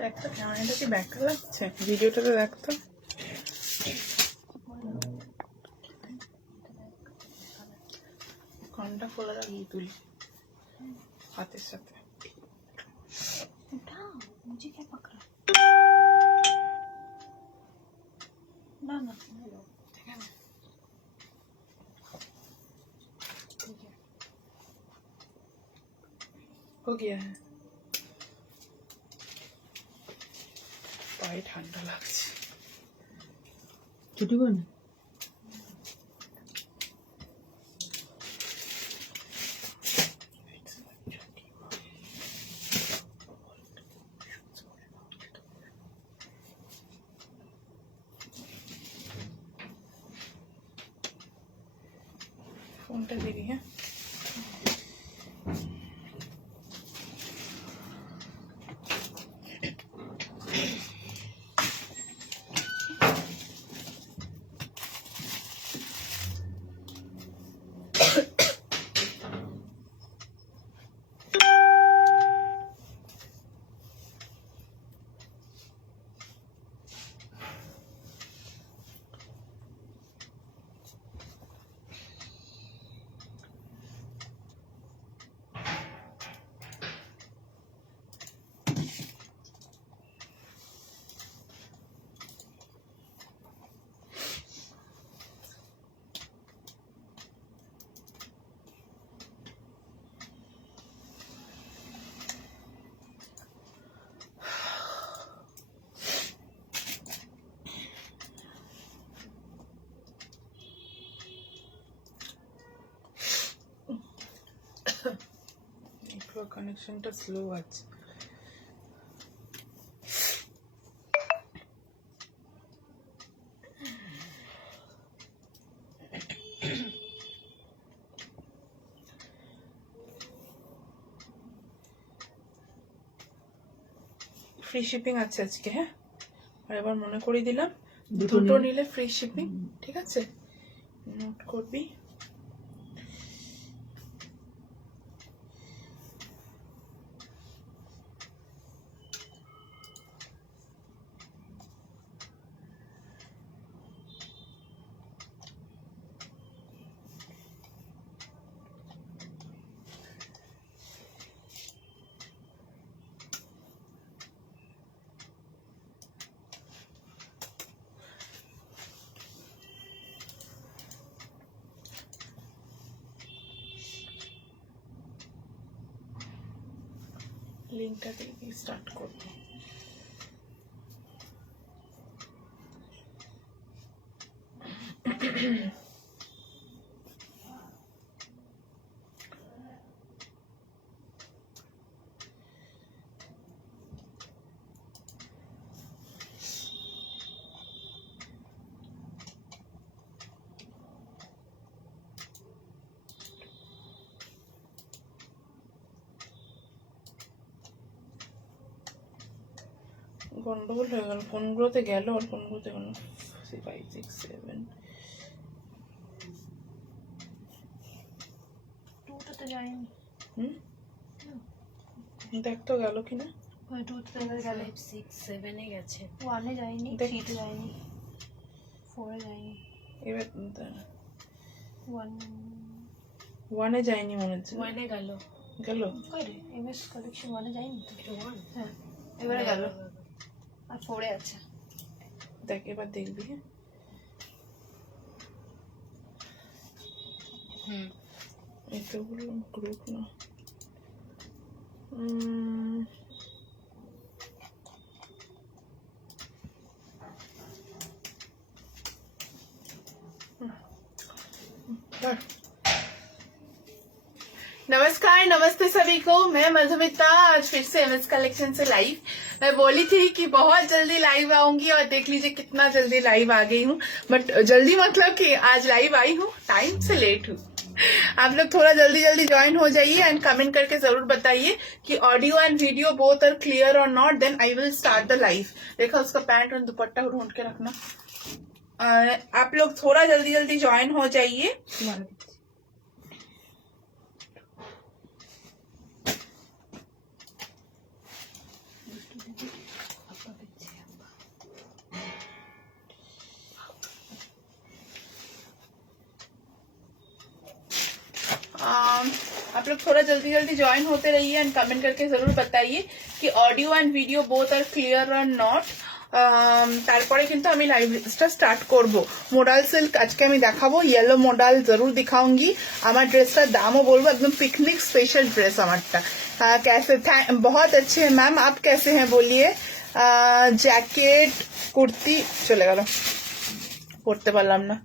দেখ তো ক্যামেরাটা কি ব্যাখ্যা লাগছে, ভিডিওটাতে দেখ তো। কানটা খোলা রাখি তুলি हाथ साथ उठा, मुझे क्या पकड़ा? ना ना हो गया है। पाए ठंडा লাগছে ছুটি বল फोनটা দিবি হ্যাঁ। কানেকশনটা স্লো আছে। ফ্রি শিপিং আছে আজকে হ্যাঁ, আর এবার মনে করিয়ে দিলাম দুটো নিলে ফ্রি শিপিং, ঠিক আছে নোট করবি। লিঙ্কটা দিয়ে স্টার্ট করব। গন্ডগোল হয়ে গেল, কোনগুলোতে গেল আর কোনগুলোতে গেল। 5 6 7 टूटते जाएंगे। দেখ তো গেল কিনা। ওই টুটতে গেল 6 7 এ গেছে, 1 এ যায়নি, 3 এ যায়নি, 4 এ যায়নি, এবার 1 এ যায়নি মনে হচ্ছে। 1 এ গেল গেল কই রে এমএস কালেকশন 1 এ যায়নি তো। এটা 1 হ্যাঁ এবারে গেল আর 4 এ আছে। দেখ এবার দেখবি হ্যাঁ। এটা বললাম গ্রুপ না। नमस्कार नमस्ते सभी को, मैं मधुमिता आज फिर से एमएस कलेक्शन से लाइव। मैं बोली थी कि बहुत जल्दी लाइव आऊंगी और देख लीजिए कितना जल्दी लाइव आ गई हूँ। बट जल्दी मतलब कि आज लाइव आई हूँ, टाइम से लेट हूँ। आप लोग थोड़ा जल्दी जल्दी ज्वाइन हो जाइए एंड कमेंट करके जरूर बताइए कि audio and video both are clear और not, then I will start the live. देखा उसका पैंट और दुपट्टा ढूंढ के रखना। आप लोग थोड़ा जल्दी जल्दी ज्वाइन हो जाइए। आप लोग थोड़ा जल्दी जल्दी ज्वाइन होते रहिए एंड कमेंट करके जरूर बताइए कि audio and video both are clear और नॉट। তারপরে কিন্তু আমি লাইভটা স্টার্ট করব। মোডাল সিল্ক আজকে আমি দেখাবো, ইয়েলো মোডাল জরুর দিখাऊंगी। আমার ড্রেসটার দামও বলবো, একদম পিকনিক স্পেশাল ড্রেস আমারটা। कैसे बहुत अच्छे हैं मैम, आप कैसे हैं बोलिए। জ্যাকেট কুর্তি চলে গেল, পড়তে পারলাম না।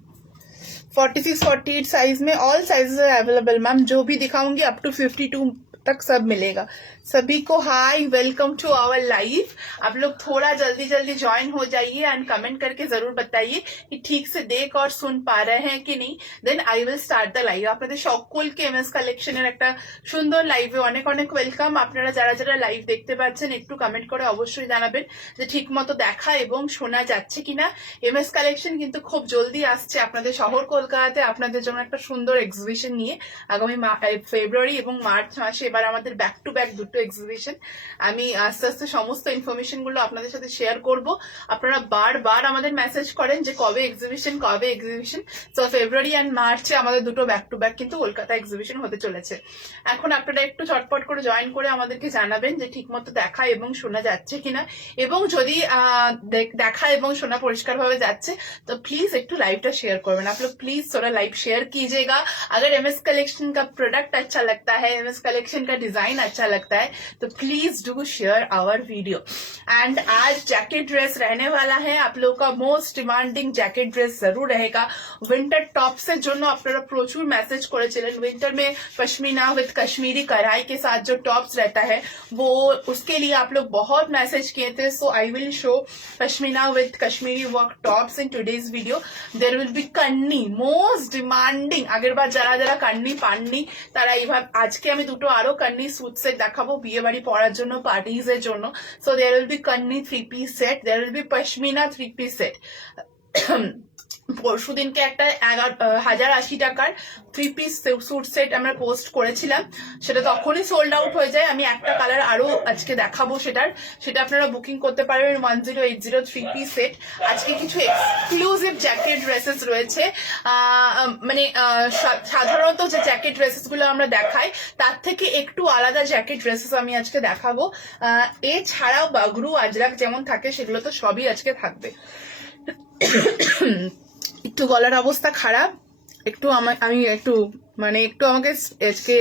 46-48 साइज में ऑल साइजेस अवेलेबल मैम, जो भी दिखाऊंगी अप टू 52 तक सब मिलेगा। सभी को हाय, वेलकम टू आवर लाइव। आप लोग थोड़ा जल्दी जल्दी ज्वाइन हो जाइए एंड कमेंट करके जरूर बताइए कि ठीक से देख और सुन पा रहे हैं कि नहीं, then I will start the live. আপনাদের সকলকে এমএস কালেকশনের একটা সুন্দর লাইভে অনেক অনেক ওয়েলকাম। আপনারা যারা যারা লাইভ দেখতে পাচ্ছেন একটু কমেন্ট করে অবশ্যই জানাবেন যে ঠিক মতো দেখা এবং শোনা যাচ্ছে কিনা। এমএস কালেকশন কিন্তু খুব জলদি আসছে আপনাদের শহর কলকাতাতে আপনাদের জন্য একটা সুন্দর এক্সিবিশন নিয়ে। আগামী ফেব্রুয়ারি এবং মার্চ মাসে এবার আমাদের ব্যাক টু ব্যাক দুটো এক্সিবিশন। আমি আস্তে আস্তে সমস্ত ইনফরমেশন গুলো আপনাদের সাথে শেয়ার করব। আপনারা বারবার আমাদের মেসেজ করেন যে কবে এক্সিবিশন কবে এক্সিবিশন। তো ফেব্রুয়ারি অ্যান্ড মার্চে আমাদের দুটো ব্যাক টু ব্যাক কিন্তু কলকাতা এক্সিবিশন হতে চলেছে। এখন আপনারা একটু চটপট করে জয়েন করে আমাদেরকে জানাবেন যে ঠিক মতো দেখা এবং শোনা যাচ্ছে কিনা, এবং যদি দেখা এবং শোনা পরিষ্কার ভাবে যাচ্ছে তো প্লিজ একটু লাইভটা শেয়ার করবেন। आप लोग प्लीज थोड़ा लाइव शेयर कीजिएगा। अगर एमएस कलेक्शन का प्रोडक्ट अच्छा लगता है, एमएस कलेक्शन का डिजाइन अच्छा लगता है तो please do share our video. And आज जैकेट ड्रेस रहने वाला है, आप लोगों का मोस्ट डिमांडिंग जैकेट ड्रेस जरूर रहेगा। विंटर टॉप्स এর জন্য আপনারা প্রচুর মেসেজ করেছিলেন। विंटर में पश्मीना विद कश्मीरी कढ़ाई के साथ जो टॉप्स रहता है वो, उसके लिए आप लोग बहुत मैसेज किए थे। So I will show pashmina with Kashmiri work tops in today's video. There will be kani, most demanding. আগের বার যারা যারা কান্নি পাননি তারা এইভাবে আজকে আমি দুটো আরো কান্নি স্যুট সেট দেখাবো বিয়ে বাড়ি পরার জন্য, পার্টিজ এর জন্য। So there will be kani 3 piece set, there will be pashmina 3 piece set. পরশু দিনকে একটা 1080 টাকার 3 পিস স্যুট সেট আমরা পোস্ট করেছিলাম, সেটা তখনই সোল্ড আউট হয়ে যায়। আমি একটা কালার আরো আজকে দেখাবো, সেটা আপনারা বুকিং করতে পারবেন 1080 3 পিস সেট। আজকে কিছু এক্সক্লুসিভ জ্যাকেট ড্রেসেস রয়েছে, মানে সাধারণত যে জ্যাকেট ড্রেসেস গুলো আমরা দেখাই তার থেকে একটু আলাদা জ্যাকেট ড্রেসেস আমি আজকে দেখাবো। এছাড়াও বাগরু আজরাক যেমন থাকে সেগুলো তো সবই আজকে থাকবে। একটু গলার অবস্থা খারাপ, একটু আমি একটু মানে একটু আমাকে আজকে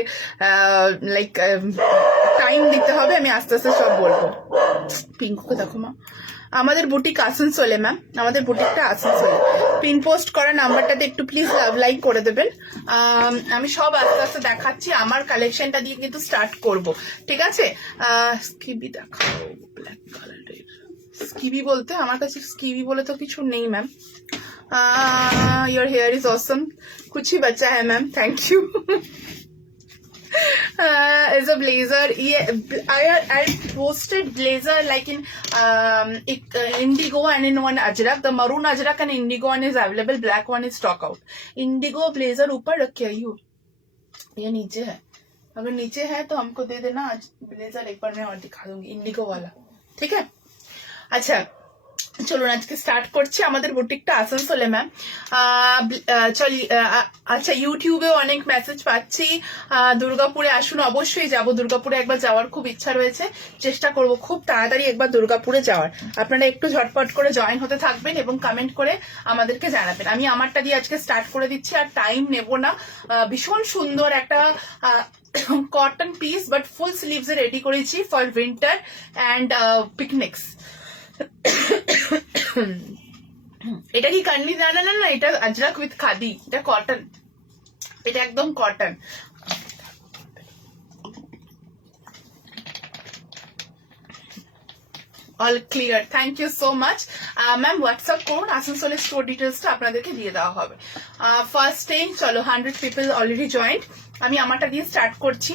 লাইক টাইম দিতে হবে, আমি আস্তে আস্তে সব বলবো। পিঙ্কুকে দেখো মা, আমাদের বুটিক আসানসোলে ম্যাম, আমাদের বুটিকটা আসানসোলে। পিন পোস্ট করা নাম্বারটাতে একটু প্লিজ লাইক করে দেবেন। আমি সব আস্তে আস্তে দেখাচ্ছি, আমার কালেকশনটা দিয়ে কিন্তু স্টার্ট করব, ঠিক আছে। স্কিবি দেখাও, ব্ল্যাক কালারের স্কিবি বলতে আমার কাছে স্কিবি বলে তো কিছু নেই ma'am. Your here is awesome, कुछ ही बचा है ma'am, thank you. Is a blazer, I posted blazer like in indigo and in one ajrak. The maroon ajrak and indigo one is available, black one is stock out. Indigo blazer ऊपर रखे है ये नीचे है, अगर नीचे है तो हमको दे देना। आज ब्लेजर एक बार मैं और दिखा दूंगी इंडिगो वाला, ठीक है। আচ্ছা চলুন আজকে স্টার্ট করছি। আমাদের বুটিকটা আসানসোলে ম্যাম। আচ্ছা ইউটিউবে অনেক মেসেজ পাচ্ছি দুর্গাপুরে আসুন, অবশ্যই যাব। দুর্গাপুরে একবার যাওয়ার খুব ইচ্ছা রয়েছে, চেষ্টা করব খুব তাড়াতাড়ি একবার দুর্গাপুরে যাওয়ার। আপনারা একটু ঝটপট করে জয়েন হতে থাকবেন এবং কমেন্ট করে আমাদেরকে জানাবেন। আমি আমারটা দিয়ে আজকে স্টার্ট করে দিচ্ছি, আর টাইম নেব না। ভীষণ সুন্দর একটা cotton piece but full sleeves A ready করেছি ফর উইন্টার অ্যান্ড পিকনিকস। এটা কি কান্নি? না না না, এটা আজরাক উইথ খাদি, এটা কটন, এটা একদম cotton. All clear, thank you so much ma'am. WhatsApp করুন, আসানসোলের স্টোর ডিটেলসটা আপনাদেরকে দিয়ে দেওয়া হবে। ফার্স্ট টাইম চলো 100 পিপল অলরেডি জয়েন্ট। আমি আমারটা দিয়ে স্টার্ট করছি।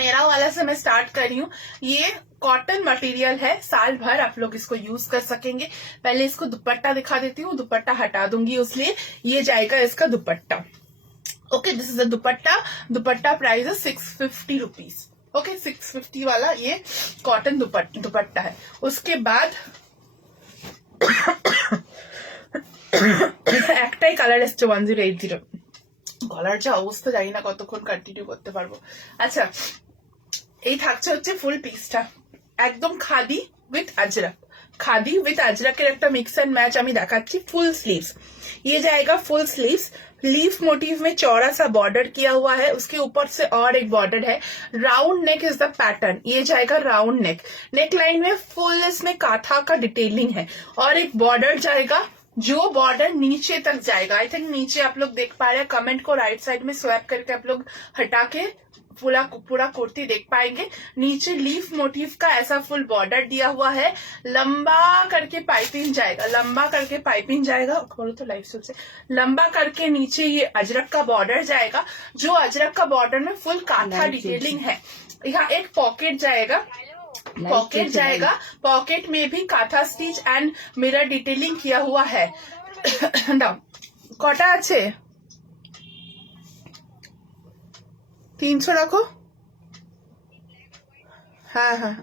मेरा वाला से मैं स्टार्ट कर रही हूँ। ये कॉटन मटेरियल है, साल भर आप लोग इसको यूज कर सकेंगे। पहले इसको दुपट्टा दिखा देती हूँ, दुपट्टा हटा दूंगी इसलिए ये जाएगा इसका दुपट्टा। Okay, this is the dupatta. Dupatta price है 650 रुपीज। ओके, 650 वाला ये कॉटन दुपट्टा है। उसके बाद একটাই কালার এসছে 1080, গলার যা অবস্থা, জানি না কতক্ষণ কন্টিনিউ করতে পারবো। আচ্ছা, এই থাকছে হচ্ছে ফুল পিসটা, একদম খাদি উইথ अजरक। खादी विथ अजरक একটা मिक्स एंड मैच আমি দেখাচ্ছি। फुल स्लीव्स, ये जाएगा फुल स्लीव्स। लीफ मोटिव में चौड़ा सा बॉर्डर किया हुआ है, उसके ऊपर से और एक बॉर्डर है। Round neck is the pattern, ये जाएगा राउंड नेक। नेक लाइन में फुल इसमें काथा का डिटेलिंग है और एक बॉर्डर जाएगा जो बॉर्डर नीचे तक जाएगा। आई थिंक नीचे आप लोग देख पा रहे हैं, कमेंट को राइट साइड में स्वैप करके आप लोग हटा के पूरा पूरा कुर्ती देख पाएंगे। नीचे लीफ मोटिव का ऐसा फुल बॉर्डर दिया हुआ है, लंबा करके पाइपिंग जाएगा, लंबा करके पाइपिंग जाएगा। खोलो तो लाइव से, लंबा करके नीचे ये अजरक का बॉर्डर जाएगा, जो अजरक का बॉर्डर में फुल काथा डिटेलिंग है। यहाँ एक पॉकेट जाएगा, पॉकेट जाएगा, पॉकेट में भी काथा स्टिच एंड मिरर डिटेलिंग किया हुआ है। कटा আছে 300 রাখো। হ্যাঁ হ্যাঁ,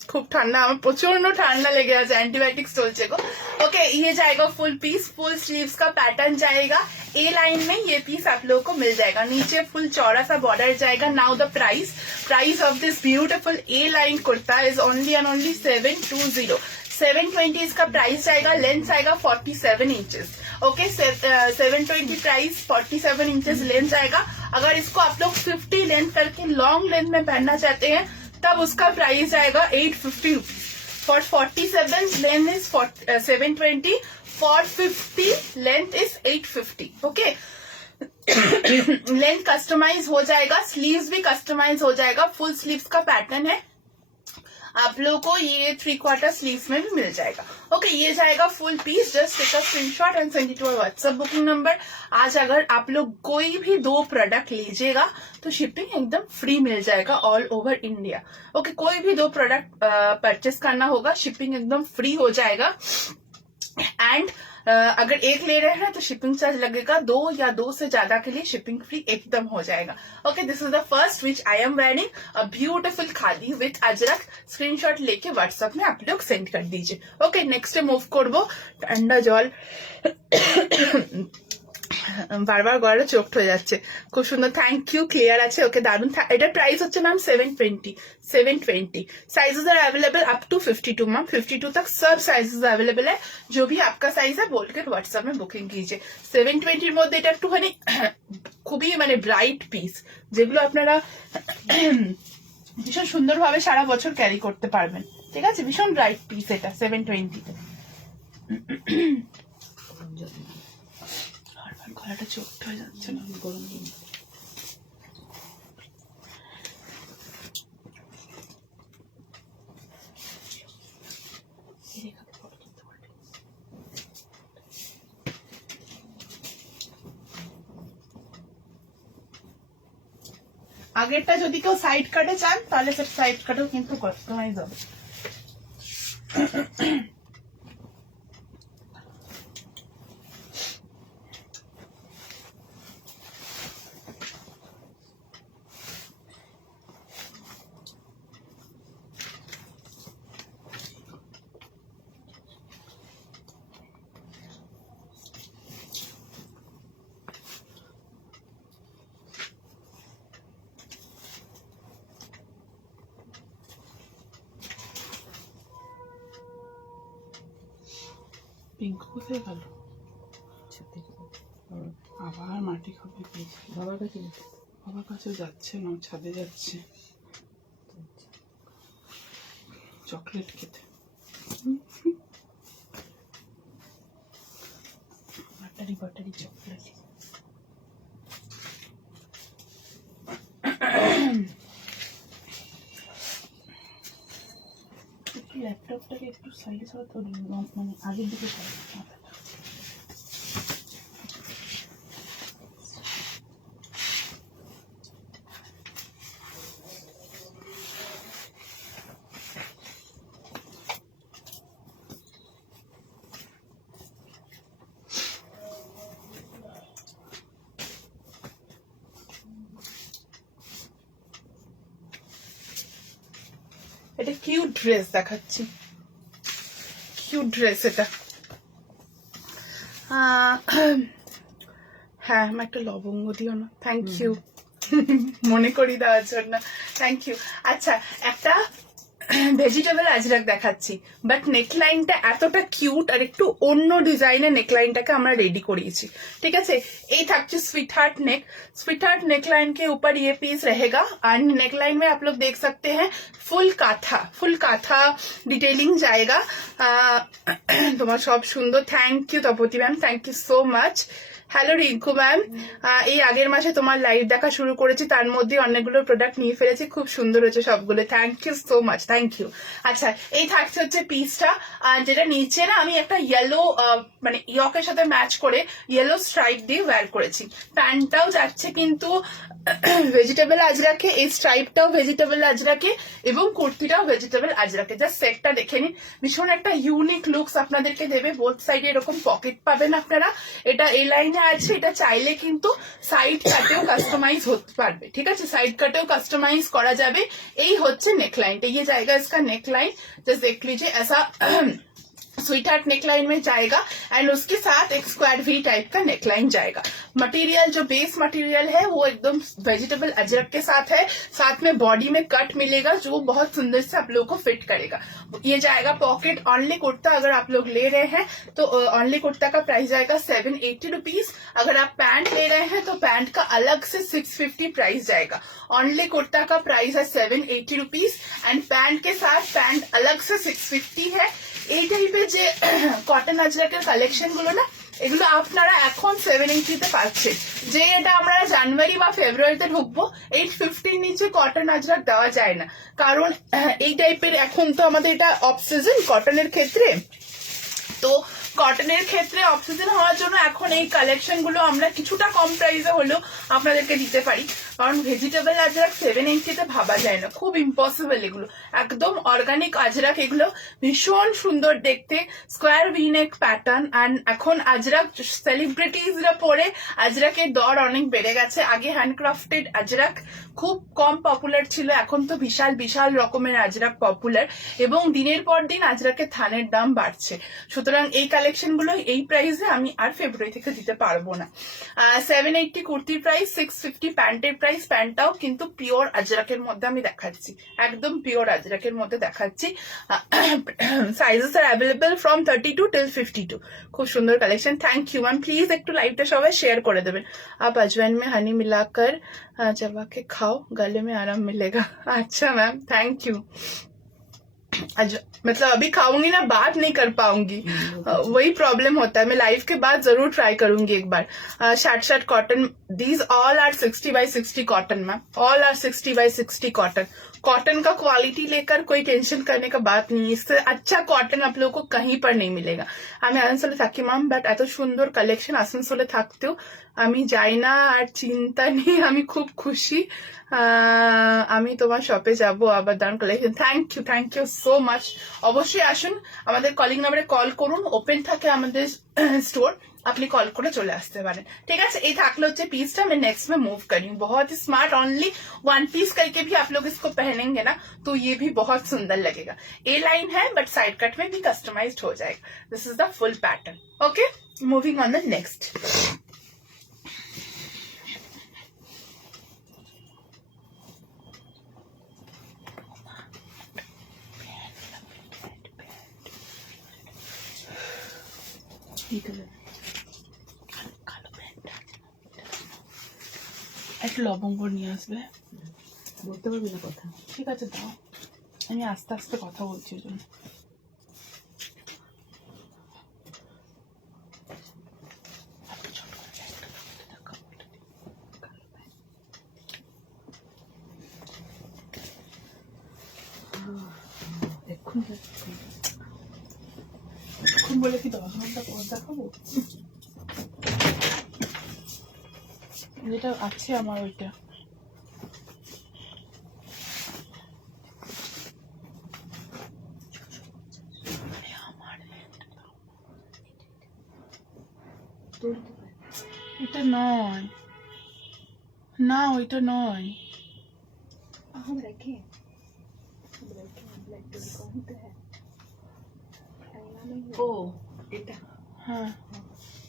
খুব ঠান্ডা, আমার প্রচন্ড ঠান্ডা লেগে আছে, एंटीबायोटिक्स চলছে गो। ओके, ये जाएगा फुल पीस, फुल स्लीव्स का पैटर्न जाएगा। ए लाइन में ये पीस आप लोगों को मिल जाएगा, नीचे फुल चौड़ा सा बॉर्डर जाएगा। Now the price of this beautiful A line kurta is only and only 720। 720 इसका प्राइस जाएगा। लेंथ आएगा 47 inches. Okay, 720 price, 47 inches length आएगा। अगर इसको आप लोग 50 लेंथ करके लॉन्ग लेंथ में पहनना चाहते हैं तब उसका प्राइस आएगा 850 rupees. For 47 length is 720, for 50 length is 850। Okay, length customise हो जाएगा, स्लीव्स भी कस्टमाइज हो जाएगा। फुल स्लीव्स का पैटर्न है, आप लोगों को ये 3/4 स्लीव्स में भी मिल जाएगा। ओके, ये जाएगा full piece. Just take a screenshot and send it to our WhatsApp booking number. आज अगर आप लोग कोई भी 2 प्रोडक्ट लीजिएगा तो शिपिंग एकदम फ्री मिल जाएगा ऑल ओवर इंडिया। ओके, कोई भी 2 प्रोडक्ट परचेस करना होगा, शिपिंग एकदम फ्री हो जाएगा। एंड अगर एक ले रहे हैं तो शिपिंग चार्ज लगेगा, 2 या 2 से ज्यादा के लिए शिपिंग फ्री एकदम हो जाएगा। Okay, this is the first which I am wearing, a beautiful khadi with Ajrak. Screenshot लेके व्हाट्सएप में आप लोग सेंड कर दीजिए। ओके, नेक्स्ट मूव करबो। ঠান্ডা জল বারবার গলাটা চোখট হয়ে যাচ্ছে। খুব সুন্দর, थैंक यू, क्लियर আছে। ओके, दारुण। এটার প্রাইস হচ্ছে ma'am 720। Sizes are available up to 52 ma'am, 52 तक सब साइजेस अवेलेबल है। जो भी आपका साइज है बोलकर व्हाट्सएप में बुकिंग कीजिए। 720 এর মধ্যে এটা একটুখানি খুবই মানে ব্রাইট পিস, যেগুলো আপনারা ভীষণ সুন্দরভাবে সারা বছর ক্যারি করতে পারবেন। ঠিক আছে, ভীষণ ব্রাইট পিস এটা 720 তে। গলাটা চোখট হয়ে যাচ্ছে না, গরম দিন। আগেরটা যদি কেউ সাইড কাটে চান তাহলে সেটা সাইড কাটেও কিন্তু কাস্টমাইজ হবে। পিঙ্ক কোথায় গেল? আবার মাটি খাবে। বাবার কাছে যাচ্ছে না, ছাদে যাচ্ছে চকলেট খেতে। Buttery chocolate. ল্যাপটপটাকে একটু সাইডে সরাতে, মানে আগের দিকে সরাতে। এটা কিউট ড্রেস দেখাচ্ছি, কিউট ড্রেস এটা। হ্যাঁ আমার একটা লবঙ্গ দিও না, থ্যাংক ইউ। মনে করি দেওয়ার জন্য থ্যাংক ইউ। আচ্ছা একটা ভেজিটেবল আজরাক দেখাচ্ছি, বাট নেকলাইনটা এতটা কিউট আর একটু অন্য ডিজাইনের নেকলাইনটাকে আমরা রেডি করিয়েছি, ঠিক আছে। এই থাকছে स्वीट हार्ट नेकलाइन के ऊपर ये पीस रहेगा एंड नेकलाइन में आप लोग देख सकते हैं फुल काथा डिटेलिंग जाएगा। তোমার সব সুন্দর, thank you Tapati ma'am, thank you so much. Hello Rinku ma'am, এই আগের মাসে তোমার লাইভ দেখা শুরু করেছি, তার মধ্যে অনেকগুলো প্রোডাক্ট নিয়ে ফেলেছি, খুব সুন্দর হয়েছে সবগুলো, thank you so much, thank you. আচ্ছা এই থাকছে হচ্ছে পিসটা, যেটা নিচে না আমি একটা ইয়েলো মানে ইয়কের সাথে ম্যাচ করে ইয়েলো স্ট্রাইপ দিয়ে ওয়্যার করেছি। প্যান্টটাও যাচ্ছে কিন্তু ভেজিটেবল আজরাকে, এই স্ট্রাইপটাও ভেজিটেবল আজরাকে এবং কুর্তিটাও ভেজিটেবল আজরাকে। জাস্ট সেটটা দেখে নিন, ভীষণ একটা ইউনিক লুকস আপনাদেরকে দেবে। বোথ সাইডে এরকম পকেট পাবেন আপনারা, এটা এই লাইনে আছে, এটা চাইলে কিন্তু সাইড কাটেও কাস্টমাইজ হতে পারবে, ঠিক আছে, সাइड कटेও कस्टमाइज करा जाबे। এই হচ্ছে नेकलाइन, ये जाएगा इसका नेकलाइन, जस्ट देख लीजिए ऐसा स्वीट हार्ट नेकलाइन में जाएगा एंड उसके साथ एक स्क्वायर वी टाइप का नेकलाइन जाएगा। मटेरियल जो बेस मटेरियल है वो एकदम वेजिटेबल अजरक के साथ है, साथ में बॉडी में कट मिलेगा जो बहुत सुंदर से आप लोगों को फिट करेगा। ये जाएगा पॉकेट ऑनली कुर्ता, अगर आप लोग ले रहे हैं तो ऑनली कुर्ता का प्राइस जाएगा 780 रुपीज। अगर आप पैंट ले रहे हैं तो पैंट का अलग से 650 प्राइस जाएगा। ऑनली कुर्ता का प्राइस है 780 रुपीज एंड पैंट के साथ पैंट अलग से 650 है। এই টাইপের যে কটন আজরাকের কালেকশন গুলো না, এগুলো আপনারা এখন 780 তে পাচ্ছেন। যে এটা আমরা জানুয়ারি বা ফেব্রুয়ারিতে ঢুকবো 850 নিচে কটন আজরাক দেওয়া যায় না, কারণ এই টাইপের এখন তো আমাদের এটা অফ সিজন কটনের ক্ষেত্রে, তো কটনের ক্ষেত্রে অফ সিজন হওয়ার জন্য এখন এই কালেকশন গুলো আমরা কিছুটা কম প্রাইসে হলেও আপনাদেরকে দিতে পারি, কারণ ভেজিটেবল আজরাক 780 তে ভাবা যায় না, খুব ইম্পসিবল। এগুলো একদম অর্গানিক আজরাক, এগুলো ভীষণ সুন্দর দেখতে, স্কোয়ার ভিনেক প্যাটার্ন। অ্যান্ড এখন আজরাক সেলিব্রিটিজরা পরে আজরাকের দর অনেক বেড়ে গেছে। আগে হ্যান্ডক্রাফটেড আজরাক খুব কম পপুলার ছিল, এখন তো বিশাল বিশাল রকমের আজরাক পপুলার এবং দিনের পর দিন আজরাকের থানের দাম বাড়ছে। সুতরাং এই কালেকশন গুলো এই প্রাইসে আমি আর ফেব্রুয়ারি থেকে দিতে পারবো না। 780 কুর্তির প্রাইস, 650 প্যান্টের প্রাইস। প্যান্টটাও কিন্তু পিওর আজরাকের মধ্যে আমি দেখাচ্ছি, একদম পিওর আজরাকের মধ্যে দেখাচ্ছি। Sizes are available from 32 till 52। খুব সুন্দর collection, thank you ma'am. Please একটু লাইভটা সবাই শেয়ার করে দেবেন। आप अजवाइन में हनी मिलाकर चबा के खाओ, गले में आराम मिलेगा। अच्छा मैम, थैंक यू। मतलब अभी खाऊंगी ना, बात नहीं कर पाऊंगी, वही प्रॉब्लम होता है। मैं लाइव के बाद जरूर ट्राई करूंगी एक बार। Shirt cotton, these all are 60x60 cotton ma'am, all are 60x60 cotton. Cotton का क्वालिटी लेकर कोई टेंशन करने का बात नहीं, इससे अच्छा कॉटन आप लोगों को कहीं पर नहीं मिलेगा। আমি আসানসোলে থাকি ম্যাম, বাট এত সুন্দর কালেকশন আসানসোলে থাকতেও আমি যাই না, আর চিন্তা নেই, আমি খুব খুশি। আমি তোমার শপে যাব আবার, দারুণ collection, thank you so much. অবশ্যই আসুন, আমাদের কলিং নাম্বারে কল করুন, ওপেন থাকে আমাদের স্টোর, আপনি कॉल করে চলে আসতে পারেন, ঠিক আছে। এই থাকলো হচ্ছে পিসটা, मैं नेक्स्ट में मूव करी हूँ। बहुत ही स्मार्ट, ओनली वन पीस करके भी आप लोग इसको पहनेंगे ना तो ये भी बहुत सुंदर लगेगा। ए लाइन है बट साइड कट में भी कस्टमाइज्ड हो जाएगा। This is the full pattern. Okay, moving on the next. একটু লবঙ্গ নিয়ে আসবে, বলতে পারবি না কথা। ঠিক আছে দাও, আমি আস্তে আস্তে কথা বলছি ওই জন্য। এখন বলে কি 10 ঘন্টা পর দেখাবো? যেটা আছে আমার ওইটা। এটা নয় না, ওইটা নয়। ও এটা, হ্যাঁ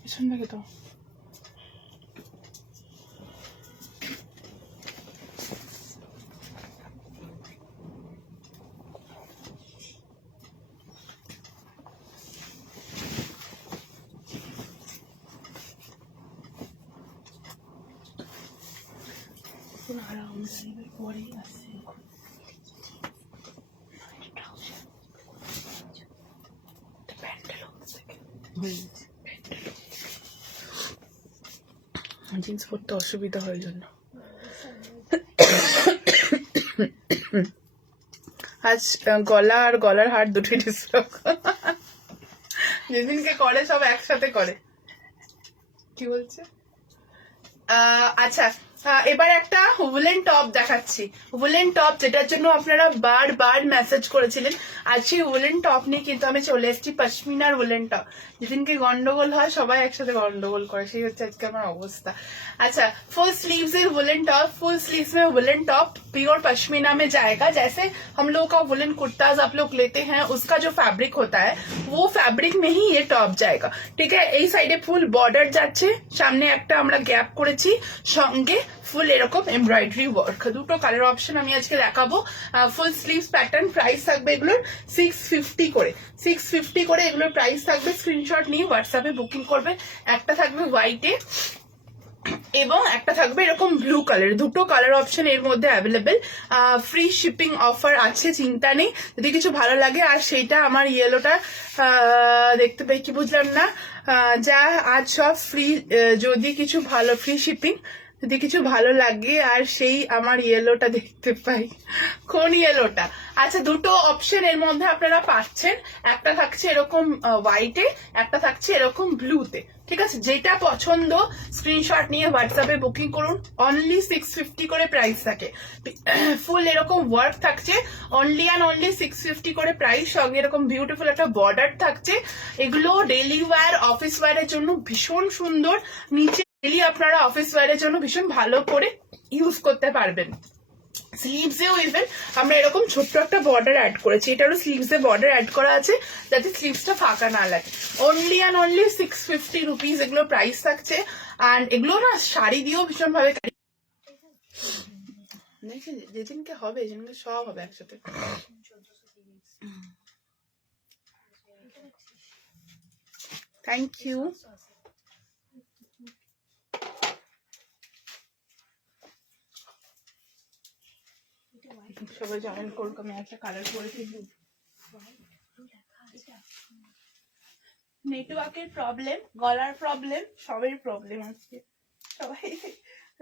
পিছন থেকে তো কিছুক্ষণ আরাম লাগবে, পরেই আসছে। জিন্স পরতে অসুবিধা হয় জন্য। আজ গলা আর গলার হাড় দুটোই ডিস্টার্ব। যেদিনকে করে সব একসাথে করে। কি বলছে? আচ্ছা, এবার একটা উলেন টপ দেখাচ্ছি। উলেন টপ যেটার জন্য আপনারা বারবার মেসেজ করেছিলেন, আর সেই উলেন টপ নিয়ে কিন্তু আমি চলে এসেছি। পশমিনার উলেন টপ। যেদিনকে গন্ডগোল হয় সবাই একসাথে গন্ডগোল করে, সেই হচ্ছে আজকে আমার অবস্থা। अच्छा, फुल स्लीव्स है वुलन टॉप। फुल स्लीव्स में वुलन टॉप प्योर पश्मीना में जाएगा। जैसे हम लोग का वुलन कुर्ताज आप लोग लेते हैं, उसका जो फैब्रिक होता है वो फैब्रिक में ही ये टॉप जाएगा। ठीक है, এই সাইডে ফুল বর্ডার যাচ্ছে, সামনে একটা আমরা গ্যাপ করেছি, সঙ্গে ফুল এরকম এমব্রয়ডারি ওয়ার্ক। দুটো কালার অপশন আমি আজকে দেখাবো। ফুল স্লিভস প্যাটার্ন। প্রাইস থাকবে এগুলোর 650 করে। 650 করে এগুলোর প্রাইস থাকবে। স্ক্রিনশট নিয়ে হোয়াটসঅ্যাপে বুকিং করবেন। একটা থাকবে হোয়াইটে এবং একটা থাকবে এরকম ব্লু কালার। দুটো কালার অপশন এর মধ্যে অ্যাভেলেবেল। ফ্রি শিপিং অফার আছে, চিন্তা নেই। যদি কিছু ভালো লাগে, আর সেইটা আমার ইয়েলোটা দেখতে পাই, কি বুঝলাম না, যা আজ সব ফ্রি। যদি কিছু ভালো ফ্রি শিপিং, যদি কিছু ভালো লাগে, আর সেই আমার ইয়েলোটা দেখতে পাই। কোন ইয়েলোটা? আচ্ছা, দুটো অপশন এর মধ্যে আপনারা পাচ্ছেন। একটা থাকছে এরকম হোয়াইটে, একটা থাকছে এরকম ব্লুতে। ঠিক আছে, যেটা পছন্দ স্ক্রিনশট নিয়ে হোয়াটসঅ্যাপে বুকিং করুন। অনলি 650 করে প্রাইস থাকে। ফুল এরকম ওয়ার্ক থাকছে, অনলি অ্যান্ড অনলি 650 করে প্রাইস। সঙ্গে এরকম বিউটিফুল একটা বর্ডার থাকছে। এগুলো ডেইলি ওয়্যার, অফিস ওয়্যারের জন্য ভীষণ সুন্দর। নিচে ডেইলি আপনারা অফিস ওয়্যারের জন্য ভীষণ ভালো করে ইউজ করতে পারবেন। স্লিভসেও ইভেন আমরা এরকম ছোট্ট একটা বর্ডার অ্যাড করেছি। এটা হলো স্লিভসে বর্ডার অ্যাড করা আছে, যাতে স্লিভসটা ফাঁকা না লাগে। অনলি অ্যান্ড অনলি 650 রুপিস এগুলো প্রাইস থাকছে। অ্যান্ড এগুলো না শাড়ি দিয়েও ভীষণ ভাবে, যেদিনকে হবে যেদিনকে সব হবে একসাথে। Thank you. সবাই জয়েন করুক, আমি একটা কালার করেছি। নেটওয়ার্কের প্রবলেম, গলার প্রবলেম, সবের প্রবলেম আজকে। সবাই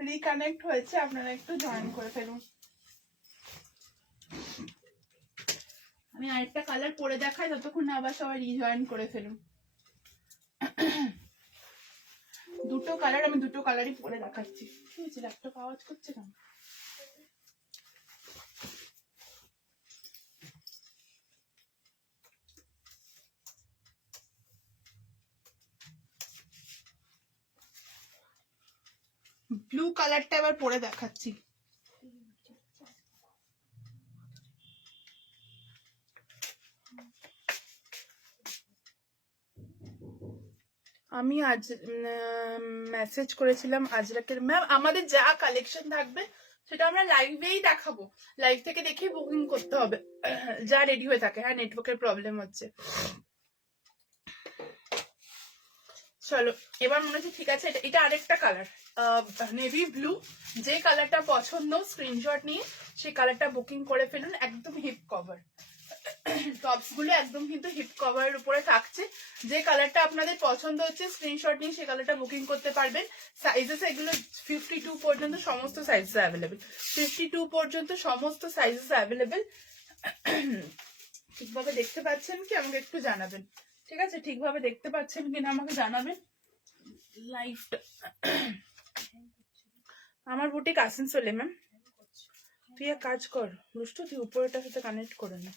রিকানেক্ট হয়েছে, আপনারা একটু জয়েন করে ফেলুন। আমি আরেকটা কালার পরে দেখাই, ততক্ষণ আবার সবাই রিজয়েন করে ফেলুন। দুটো কালার, আমি দুটো কালারই পরে দেখাচ্ছি। কি হয়েছে, ল্যাপটপ আওয়াজ করছে কেন? ব্লু কালারটা এবার পরে দেখাচ্ছি। আমি আজ মেসেজ করেছিলাম আজরাকের ম্যাম, আমাদের যা কালেকশন থাকবে সেটা আমরা লাইভেই দেখাবো। লাইভ থেকে দেখে বুকিং করতে হবে যা রেডি হয়ে থাকে। হ্যাঁ, নেটওয়ার্কের প্রবলেম হচ্ছে। চলো, এবার মনে হচ্ছে ঠিক আছে। এটা আরেকটা কালার, নেভি ব্লু। যে কালারটা পছন্দ স্ক্রিনশট নিয়ে সেই কালারটা বুকিং করে ফেলুন। একদম হিপ কভার টপস গুলো একদম কিন্তু হিপ কভারের উপরে থাকছে। যে কালারটা আপনাদের পছন্দ হচ্ছে স্ক্রিনশট নিয়ে সেই কালারটা বুকিং করতে পারবেন। সাইজেস এগুলো 52 পর্যন্ত সমস্ত সাইজেস অ্যাভেলেবেল। 52 পর্যন্ত সমস্ত সাইজেস অ্যাভেলেবেল। ঠিকভাবে দেখতে পাচ্ছেন কি আমাকে একটু জানাবেন। ঠিক আছে, ঠিকভাবে দেখতে পাচ্ছেন কিনা আমাকে জানাবেন। লাইভটা আমার বুটিক আসানসোলে ম্যাম। তুই এক কাজ কর রুষ্টু, তুই উপরেটার সাথে কানেক্ট করে না।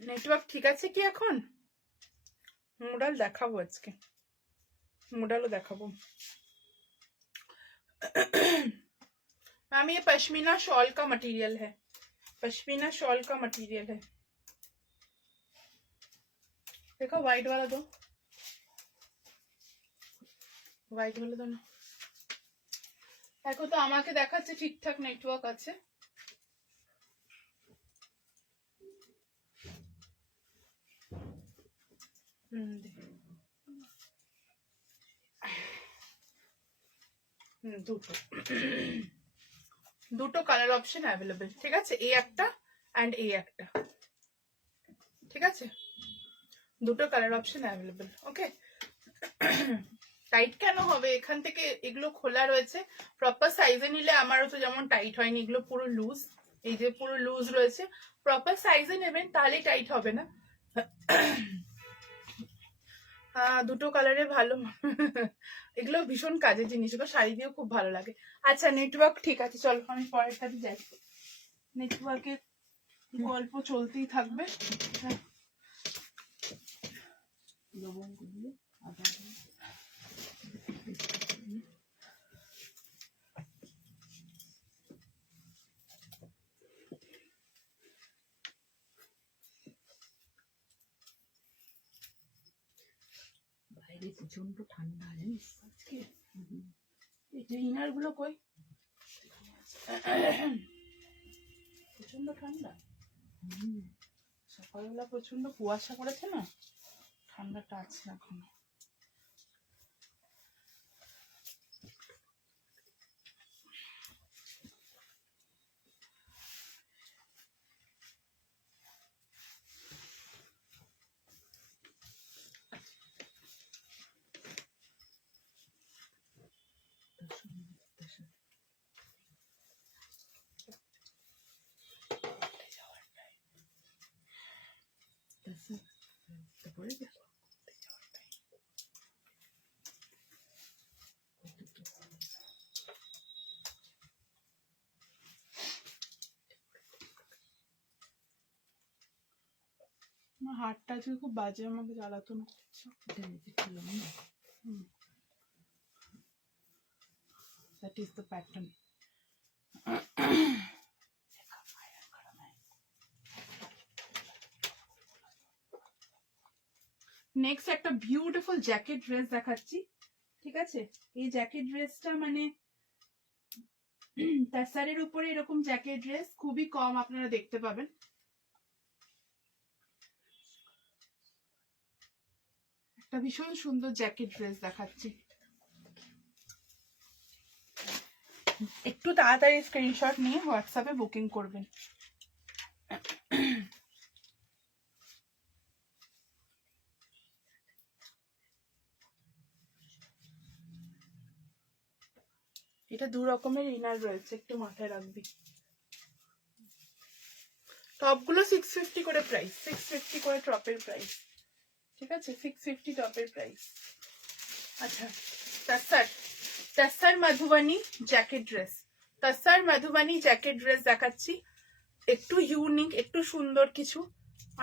নেটওয়ার্ক ঠিক আছে কি এখন? মডেল দেখাবো আজকে, মডেলও দেখাবো। मैम ये पश्मीना शॉल का मटेरियल है, पश्मीना शॉल का मटेरियल है। देखो व्हाइट वाला दो, व्हाइट वाला दो ना। देखो तो আমাকে দেখাচ্ছে ঠিকঠাক নেটওয়ার্ক আছে। দুটো দুটো কালার অপশন অ্যাভেলেবেল, ঠিক আছে? এই একটা অ্যান্ড এই একটা, ঠিক আছে? দুটো কালার অপশন অ্যাভেলেবেল। ওকে, টাইট কেন হবে? এখান থেকে এগুলো খোলা রয়েছে, প্রপার সাইজে নিলে আমারও তো যেমন টাইট হয়নি, এগুলো পুরো লুজ, এই যে পুরো লুজ রয়েছে, প্রপার সাইজে নেবেন তাহলেই টাইট হবে না। দুটো কালারে ভালো। এগুলো ভীষণ কাজের জিনিস, এগুলো শাড়ি দিয়েও খুব ভালো লাগে। আচ্ছা নেটওয়ার্ক ঠিক আছে, চলো আমি পরের সাথে যাই, নেটওয়ার্কের গল্প চলতেই থাকবে। বাইরে প্রচন্ড ঠান্ডা জানিস আজকে এই যে ইনার গুলো কই, প্রচন্ড ঠান্ডা, সকালবেলা প্রচন্ড কুয়াশা করেছে না, ঠান্ডাটা আছে এখনো। তারপরে আমার হাতটা আজকে খুব বাজে, আমাকে জ্বালাতন করছে। That is the pattern. Next একটা বিউটিফুল জ্যাকেট ড্রেস দেখাচ্ছি, ঠিক আছে? এই জ্যাকেট ড্রেসটা মানে তাসারের উপরে এরকম জ্যাকেট ড্রেস খুবই কম আপনারা দেখতে পাবেন। একটা ভীষণ সুন্দর জ্যাকেট ড্রেস দেখাচ্ছি, একটু তাড়াতাড়ি স্ক্রিনশট নিয়ে হোয়াটসঅ্যাপে বুকিং করবেন। এটা দু রকমের ইনার রয়েছে, একটু মাথায় রাখবি। টপগুলো 650 করে প্রাইস, 650 করে টপের প্রাইস, ঠিক আছে? 650 টপের প্রাইস। আচ্ছা তাসার Madhubani jacket dress, তাসার Madhubani jacket dress দেখাচ্ছি, একটু ইউনিক, একটু সুন্দর কিছু।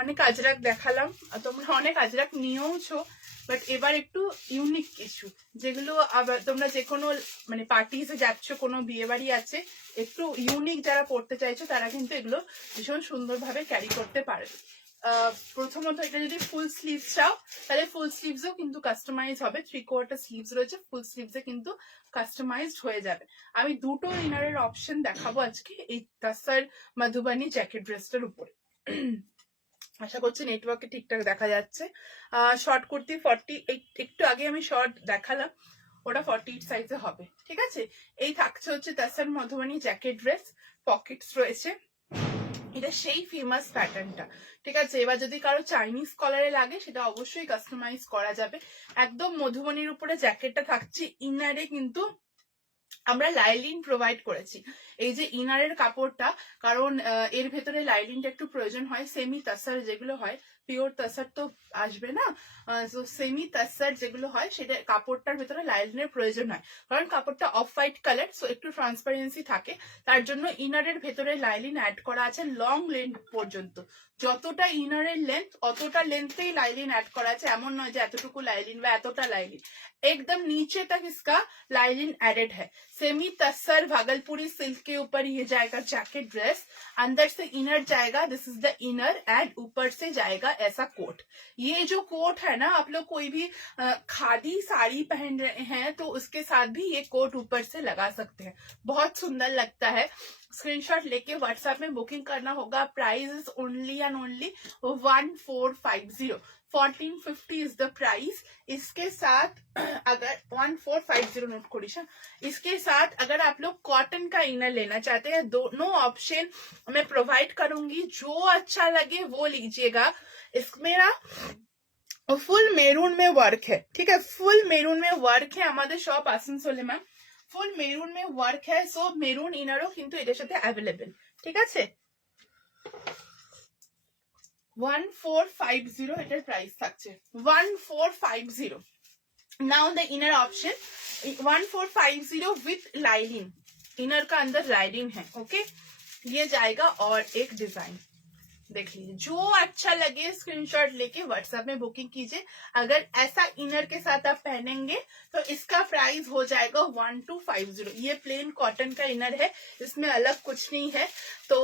অনেক আজরাক দেখালাম, তোমরা অনেক আজরাক নিয়েওছো, বাট এবার একটু ইউনিক কিছু, যেগুলো আবার তোমরা যে কোনো মানে পার্টিতে যাচ্ছ, কোনো বিয়ে বাড়ি আছে, একটু ইউনিক যারা পড়তে চাইছো তারা কিন্তু এগুলো ভীষণ সুন্দরভাবে ক্যারি করতে পারে। প্রথমত এটা যদি ফুল স্লিভস চাও তাহলে ফুল স্লিভসও কিন্তু কাস্টমাইজ হবে, 3/4 স্লিভস রয়েছে, ফুল স্লিভসে কিন্তু কাস্টমাইজড হয়ে যাবে। আমি দুটো ইনারের অপশন দেখাবো আজকে এই তাসার মধুবনী জ্যাকেট ড্রেসটার উপরে। আশা করছি নেটওয়ার্কে ঠিকঠাক দেখা যাচ্ছে। শর্ট কুর্তি 48, একটু আগে আমি শর্ট দেখালাম, ওটা 48 সাইজে হবে, ঠিক আছে? এই থাকছে হচ্ছে তাসার মধুবনী জ্যাকেট ড্রেস, পকেটস রয়েছে, এটা সেই ফেমাস প্যাটার্নটা, ঠিক আছে? এবার যদি কারো চাইনিজ কলারে লাগে সেটা অবশ্যই কাস্টমাইজ করা যাবে। একদম মধুবনীর উপরে জ্যাকেটটা থাকছে, ইনারে কিন্তু আমরা লাইলিন প্রোভাইড করেছি। এই যে ইনারের কাপড়টা, কারণ এর ভেতরে লাইলিনটা একটু প্রয়োজন হয়, সেমি তাসার যেগুলো হয়, পিওর তাসার তো আসবে না, তো সেমি তাসার যেগুলো হয় সেটা কাপড়টার ভেতরে লাইলিনের প্রয়োজন হয়, কারণ কাপড়টা অফ হোয়াইট কালার, সো একটু ট্রান্সপারেন্সি থাকে, তার জন্য ইনারের ভেতরে লাইলিন অ্যাড করা আছে লং লেন্থ পর্যন্ত। যতটা ইনারের লেন্থ অতটা লেন্থেই লাইলিন অ্যাড করা আছে, এমন নয় যে এতটুকু লাইলিন বা এতটা লাইলিন, एकदम नीचे तक इसका लाइनिंग एडेड है। सेमी तस्सर भागलपुरी सिल्क के ऊपर ये जाएगा जैकेट ड्रेस, अंदर से इनर जाएगा, this is the inner, and ऊपर से जाएगा ऐसा कोट। ये जो कोट है ना, आप लोग कोई भी खादी साड़ी पहन रहे हैं तो उसके साथ भी ये कोट ऊपर से लगा सकते हैं, बहुत सुंदर लगता है। स्क्रीनशॉट लेके व्हाट्सएप में बुकिंग करना होगा। Price is only and only 1450। 1450 is the price. इसके साथ अगर 1450 नोट करिस, इसके साथ अगर आप लोग कॉटन का इनर लेना चाहते हैं, दोनों ऑप्शन मैं प्रोवाइड करूंगी, जो अच्छा लगे वो लीजिएगा। मेरा ফুল মেরুন में वर्क है, ठीक है, फुल मेरून में वर्क है আমাদের শপ আসানসোলে ম্যাম, ফুল মেরুন में वर्क है। সো মেরুন ইনারও কিন্তু এটার সাথে অ্যাভেলেবেল, ঠিক আছে। 1450 এটার প্রাইস থাকছে 1450। Now the inner option 1450 with lining, inner का अंदर लाइनिंग है, ओके। ये जाएगा और एक डिजाइन देख लीजिए, जो अच्छा लगे स्क्रीनशॉट लेके व्हाट्सएप में बुकिंग कीजिए। अगर ऐसा इनर के साथ आप पहनेंगे तो इसका प्राइस हो जाएगा 1250। ये प्लेन कॉटन का इनर है, इसमें अलग कुछ नहीं है, तो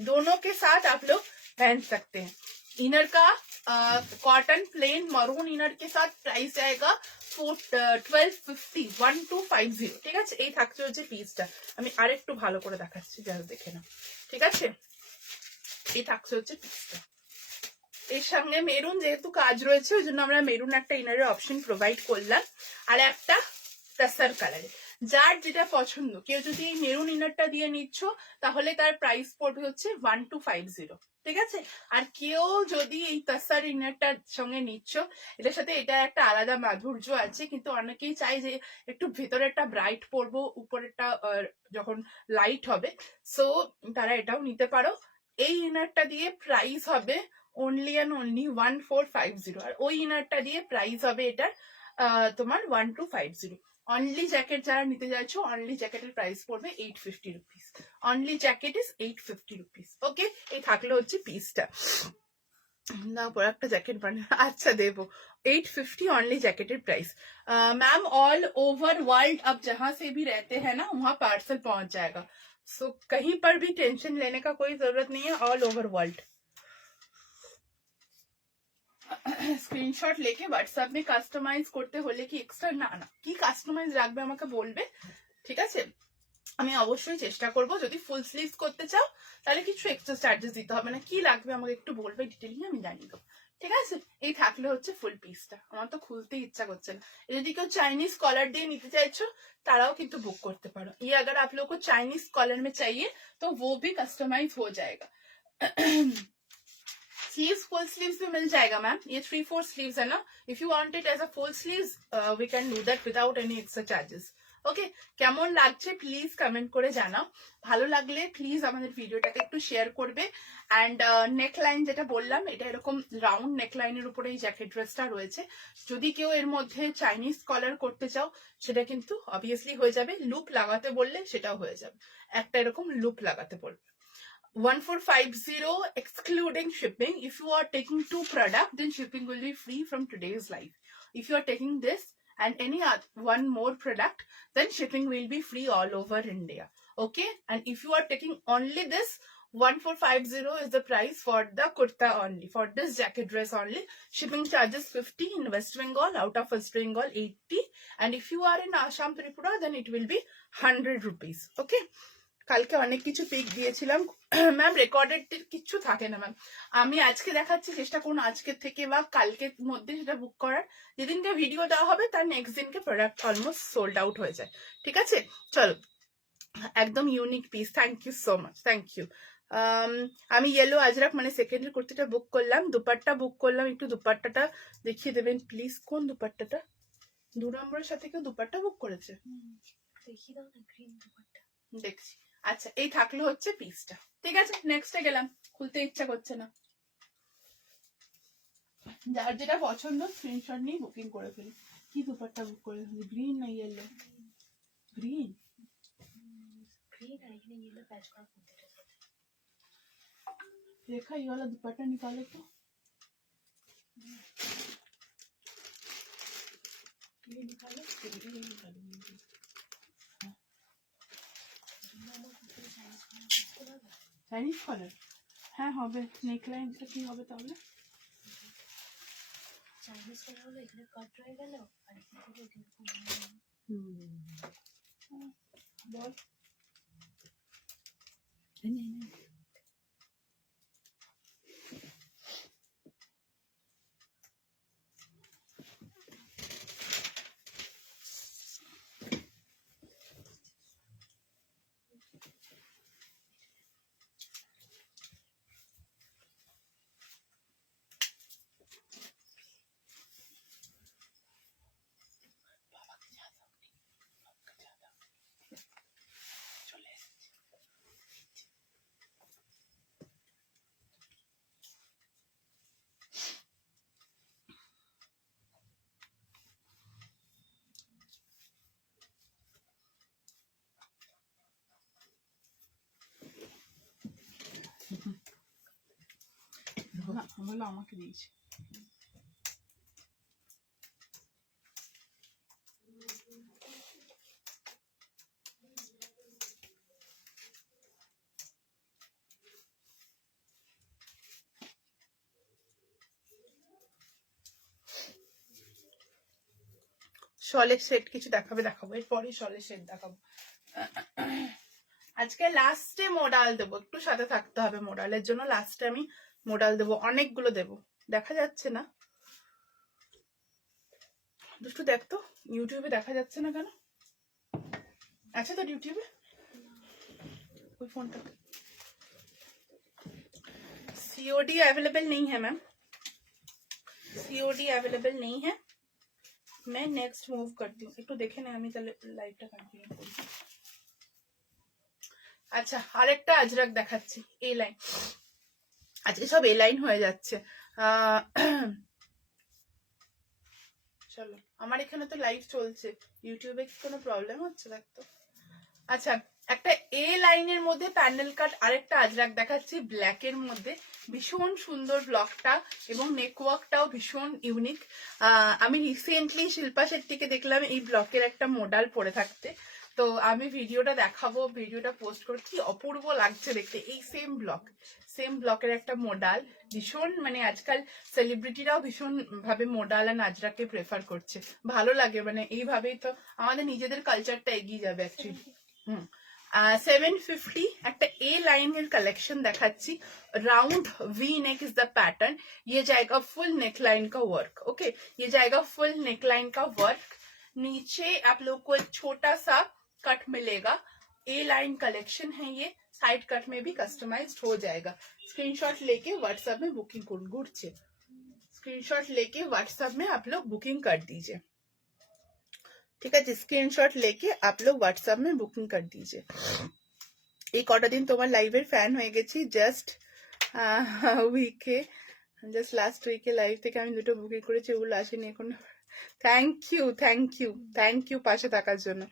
दोनों के साथ आप लोग पहन सकते हैं। इनर का कॉटन प्लेन मरून इनर के साथ प्राइस जाएगा 1250, 1250, ঠিক আছে। এই থাকছে হচ্ছে পিসটা, আমি আরেকটু ভালো করে দেখাচ্ছি, যা দেখে নাও, ঠিক আছে। এই থাকছে হচ্ছে পিসটা, এর সঙ্গে মেরুন যেহেতু কাজ রয়েছে ওই জন্য আমরা মেরুন একটা ইনারের অপশন প্রোভাইড করলাম, আর একটা টাসার কালারে। যার যেটা পছন্দ, কেউ যদি এই মেরুন ইনারটা দিয়ে নিচ্ছ তাহলে তার প্রাইস পড়বে হচ্ছে 1250, ঠিক আছে। আর কেউ যদি এই তাসার ইনারটার সঙ্গে নিচ্ছ, এটার সাথে এটা একটা আলাদা মাধুর্য আছে, কিন্তু অনেকেই চায় যে একটু ভেতরে একটা ব্রাইট পরবো, উপরেরটা যখন লাইট হবে, সো তারা এটাও নিতে পারো। এই ইনারটা দিয়ে প্রাইস হবে অনলি অ্যান্ড অনলি 1450, আর ওই ইনারটা দিয়ে প্রাইস হবে এটার তোমার 1250। অনলি জ্যাকেট যারা নিতে চাইছো, অনলি জ্যাকেটের প্রাইস পড়বে 850 rupees. Only jacket is 850 rupees, okay. এই থাকলো হচ্ছে পিসটা, না পর একটা জ্যাকেট বানানো, আচ্ছা দেবো 850 only jacketed price. Ma'am all over world अब जहां से भी रहते हैं ना वहां पार्सल पहुंच जाएगा, सो कहीं पर भी टेंशन लेने का कोई जरूरत नहीं है, ऑल ओवर वर्ल्ड। স্ক্রিনশট লেখে হোয়াটসঅ্যাপে কাস্টমাইজ করতে হলে কি এক্সট্রা, না না, কি কাস্টমাইজ রাখবে আমাকে বলবে, ঠিক আছে। আমি অবশ্যই চেষ্টা করব, যদি ফুল স্লিভস করতে চাও তাহলে কিছু এক্সট্রা চার্জেস দিতে হবে না, কি লাগবে আমাকে একটু বলবে ডিটেইলি, আমি জানিয়ে দেবো, ঠিক আছে। এই থাকলে হচ্ছে ফুল পিসটা, আমার তো খুলতে ইচ্ছা করছে না। যদি কেউ চাইনিজ कॉलर দিয়ে নিতে চাইছো তারাও কিন্তু বুক করতে পারো। ये अगर आप लोगों को चाइनीज कॉलर में चाहिए तो वो भी कस्टमाइज हो जाएगा। स्लीव्स फुल स्लीव्स भी मिल जाएगा मैम, ये 3/4 स्लीव्स है ना। If you want it as a full sleeves we can do that without any extra charges, okay. কেমন লাগছে প্লিজ কমেন্ট করে জানাও, ভালো লাগলে প্লিজ আমাদের ভিডিওটাকে একটু শেয়ার করবে। অ্যান্ড নেকলাইন যেটা বললাম, এটা এরকম রাউন্ড নেকলাইনের উপরে এই জ্যাকেট ড্রেসটা রয়েছে। যদি কেউ এর মধ্যে চাইনিজ কলার করতে চাও সেটা কিন্তু অবভিয়াসলি হয়ে যাবে, লুপ লাগাতে বললে সেটাও হয়ে যাবে, একটা এরকম লুপ লাগাতে বলবে। 1450 excluding shipping. If you are taking 2 products, then shipping will be free from today's live. If you are taking this and any other one more product, then shipping will be free all over India, okay. And if you are taking only this, 1450 is the price for the kurta only, for this jacket dress only. Shipping charges 50 in West Bengal, out of West Bengal 80, and if you are in Assam Tripura then it will be 100 rupees, okay. কালকে অনেক কিছু pick দিয়েছিলাম ma'am, recorded কিছু থাকে না ma'am, আমি আজকে দেখাচ্ছি, চেষ্টা করুন আজকে থেকে বা কালকের মধ্যে সেটা বুক করার। যেদিনকে ভিডিও দেওয়া হবে তার নেক্সট দিনকে প্রোডাক্ট অলমোস্ট সোল্ড আউট হয়ে যায়, ঠিক আছে। চলো, একদম unique piece, thank you so much, thank you. আমি ইয়েলো আজরাক মানে সেকেন্ডের কুর্তিটা বুক করলাম, দুপাট্টা বুক করলাম, একটু দুপাট্টাটা দেখিয়ে দেবেন প্লিজ। কোন দুপাট্টাটা? 2 নম্বরের সাথে কেউ দুপাট্টা বুক করেছে, দেখিয়ে দাও না, গ্রিন দুপাট্টা দেখছি। আচ্ছা, এই থাকলো হচ্ছে পিসটা, ঠিক আছে। নেক্সটে গেলাম, খুলতে ইচ্ছা করছে না। যার যেটা পছন্দ স্ক্রিনশট নিয়ে বুকিং করে ফেলি। কি দুপাট্টা বুক করে ফেলি, গ্রিন না ইয়েলো? গ্রিন, ग्रीन আর এখানে ইয়েলো প্যাচ করা কুর্তিটা সাথে। रेखा ये वाला दुपट्टा निकालो तो, ये निकालो, ये निकालो। চাইনিজ কলার, হ্যাঁ হবে। নেকলাইনটা কি হবে তাহলে? চাইনিজ কলার হলো এখানে কাট রয়ে গেল, আর এখানে এখানে বল। বললো আমাকে দিয়েছে। শলের সেট কিছু দেখাবো, এরপরে শলের সেট দেখাবো। আজকে লাস্টে মোডাল দেবো, একটু সাথে থাকতে হবে। মোডালের জন্য লাস্টে আমি মোডাল দেবো, অনেকগুলো দেবো। দেখা যাচ্ছে না দুষ্টু, দেখ তো ইউটিউবে দেখা যাচ্ছে না কেন? আচ্ছা তোর ইউটিউবে ওই फोनটা सीओडी अवेलेबल नहीं है मैम, सीओडी अवेलेबल नहीं है। मैं नेक्स्ट मूव करती हूँ, একটু দেখে নে, আমি তাহলে লাইভটা কন্টিনিউ করি। আচ্ছা আরেকটা আজরাক দেখাচ্ছি, এই লাইন। আজকে সব এই লাইন হয়ে যাচ্ছে। চলো, আমার এখানে তো লাইভ চলছে, ইউটিউবে কি কোনো প্রবলেম হচ্ছে দেখতো? আচ্ছা, একটা এ লাইনের মধ্যে প্যান্ডেল কাট আরেকটা আজরাক দেখাচ্ছি ব্ল্যাকের মধ্যে। ভীষণ সুন্দর ব্লকটা এবং নেকওয়ার্কটাও ভীষণ ইউনিক। আমি রিসেন্টলি শিল্পা শেট্টিকে দেখলাম এই ব্লকের একটা মডেল পরে থাকতে, তো আমি ভিডিওটা দেখাবো, ভিডিওটা পোস্ট করছি। অপূর্ব লাগছে দেখতে, এই সেম ব্লকের একটা মডেল। ভীষণ মানে আজকাল সেলিব্রিটিরাও ভীষণ ভাবে মডেল আর আজরাকে প্রেফার করছে, ভালো লাগে। মানে এইভাবেই তো আমাদের নিজেদের কালচারটা এগিয়ে যাবে অ্যাকচুয়ালি। 750 একটা ए लाइन कलेक्शन देखाচ্ছি। Round V neck is the pattern, ये जाएगा फुल नेक लाइन का वर्क। ओके, ये जाएगा फुल नेक लाइन का वर्क। नीचे आप लोग को एक छोटा सा कट मिलेगा। ए लाइन कलेक्शन है ये, साइड कट में भी कस्टमाइज्ड हो जाएगा। स्क्रीनशॉट लेके व्हाट्सएप में बुकिंग गुड़ছে, स्क्रीनशॉट लेके व्हाट्सएप में आप लोग बुकिंग कर दीजिए। ठीक है, स्क्रीनशॉट लेके आप लोग व्हाट्सएप में बुकिंग कर दीजिए। এই কটা দিন তোমার লাইভের ফ্যান হয়ে গেছি, জাস্ট লাস্ট উইকে লাইভ থেকে আমি দুটো বুকিং করেছি, ওগুলো আসেনি এখন। থ্যাংক ইউ পাশে থাকার জন্য।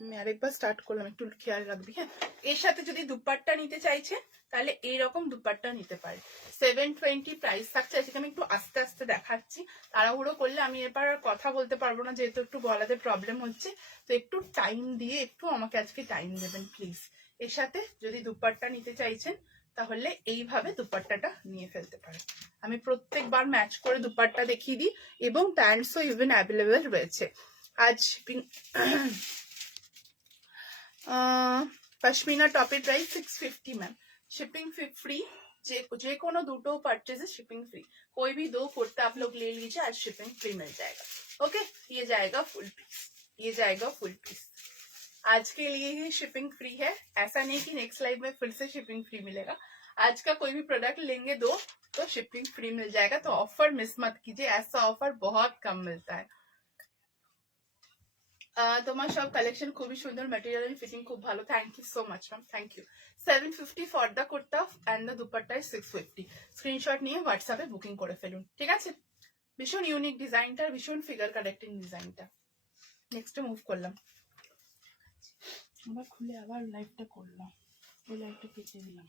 আমি আরেকবার স্টার্ট করলাম, একটু খেয়াল রাখবি। হ্যাঁ, এর সাথে যদি দুপাট্টা নিতে চাইছে তাহলে এইরকম দুপাট্টা নিতে পারে। 720 প্রাইস থাকছে। আজকে আমি একটু আস্তে আস্তে দেখাচ্ছি, তাড়াহুড়ো করলে আমি এবার আর কথা বলতে পারবো না, যেহেতু একটু গলাতে প্রবলেম হচ্ছে। তো একটু টাইম দিয়ে একটু আমাকে আজকে টাইম দেবেন প্লিজ। এর সাথে যদি দুপাট্টা নিতে চাইছেন তাহলে এইভাবে দুপাট্টাটা নিয়ে ফেলতে পারেন। আমি প্রত্যেকবার ম্যাচ করে দুপাট্টা দেখিয়ে দিই এবং প্যান্টসও ইভেন অ্যাভেলেবেল রয়েছে। আজ pashmina topper price 650 ma'am, shipping free. जे कोनो दुटो परचेज शिपिंग फ्री, कोई भी दो कुर्ता आप लोग ले लीजिए, आज शिपिंग फ्री मिल जाएगा। ओके, ये जाएगा फुल पीस, आज के लिए ही शिपिंग फ्री है। ऐसा नहीं कि नेक्स्ट लाइव में फिर से शिपिंग फ्री मिलेगा। आज का कोई भी प्रोडक्ट लेंगे दो तो शिपिंग फ्री मिल जाएगा, तो ऑफर मिस मत कीजिए, ऐसा ऑफर बहुत कम मिलता है। তোমার সব কালেকশন খুবই সুন্দর, ম্যাটেরিয়াল এন্ড ফিটিং খুব ভালো। Thank you so much ma'am, thank you. 750 for the kurta and the dupatta 650। Screenshot নিয়ে হোয়াটসঅ্যাপে বুকিং করে ফেলুন, ঠিক আছে? ভীষণ ইউনিক ডিজাইনটা, ভীষণ ফিগার কারেক্টিং ডিজাইনটা। নেক্সটে মুভ করলাম, আবার খুলে আবার লাইভটা করলাম, ওই লাইভটা কেটে দিলাম।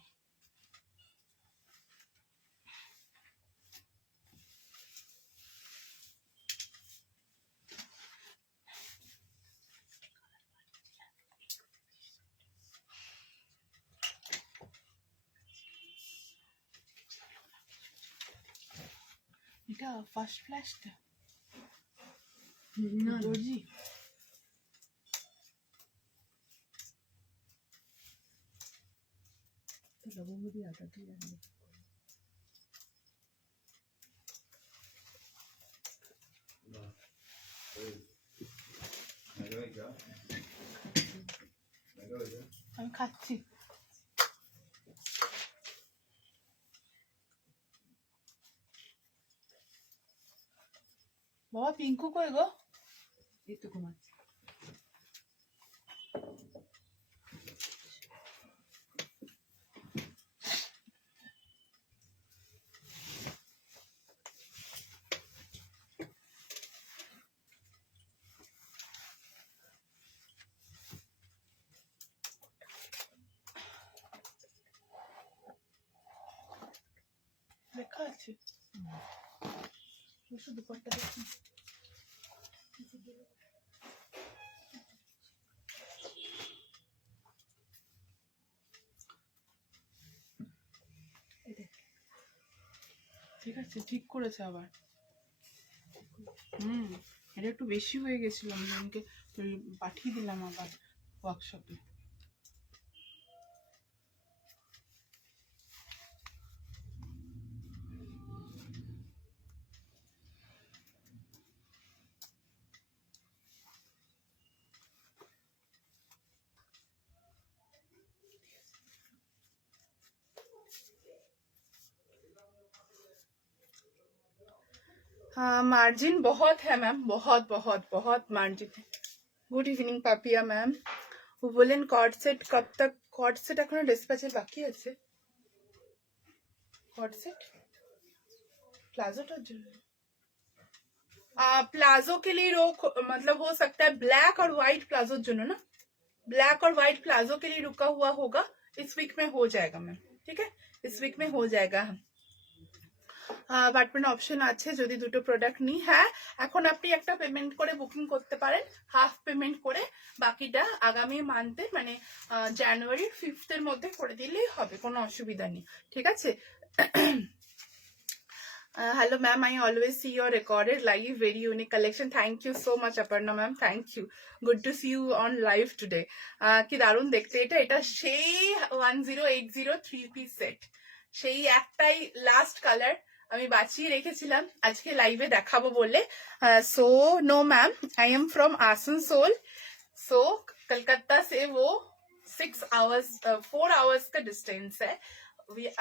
এটা ফার্স্ট ফ্ল্যাশটা না দর্জি, লবঙ্গদি আটা দিয়ে রান্না আমি খাচ্ছি। বাবা পিঙ্কু কই গো? এই তো ঘুমাচ্ছে। লাগছে। একটু দুপাট্টা দেখুন। ঠিক আছে, ঠিক করেছে আবার। এটা একটু বেশি হয়ে গেছিল, আমি আমাকে পাঠিয়ে দিলাম আবার ওয়ার্কশপে। हाँ, मार्जिन बहुत है मैम, बहुत बहुत बहुत मार्जिन है। Good evening Papia ma'am. Woollen cord set कब तक? कॉर्ड सेट एखोनो डिस्पैचेर बाकी আছে। कॉर्ड सेट प्लाजोटार জন্য प्लाजो के लिए रोक मतलब हो सकता है ब्लैक और व्हाइट प्लाजो জন্য ना, ब्लैक और व्हाइट प्लाजो के लिए रुका हुआ होगा। इस वीक में हो जाएगा मैम, ठीक है, इस वीक में हो जाएगा। বাটপেন অপশন আছে যদি দুটো প্রোডাক্ট নিই। হ্যাঁ, এখন আপনি একটা পেমেন্ট করে বুকিং করতে পারেন, হাফ পেমেন্ট করে, বাকিটা আগামী মান্থে মানে জানুয়ারি 5th এর মধ্যে করে দিলেই হবে, কোনো অসুবিধা নেই, ঠিক আছে। Hello ma'am, I always see your recorded live, very unique collection. Thank you so much Aparna ma'am, thank you, good to see you on live today. কি দারুণ দেখতে এটা, এটা সেই 1080 3 piece সেট, সেই একটাই লাস্ট কালার আমি বাঁচিয়ে রেখেছিলাম আজকে লাইভে দেখাবো বলে। So no ma'am, I am from Asansol, so Calcutta से वो 4 आवर्स का डिस्टेंस है।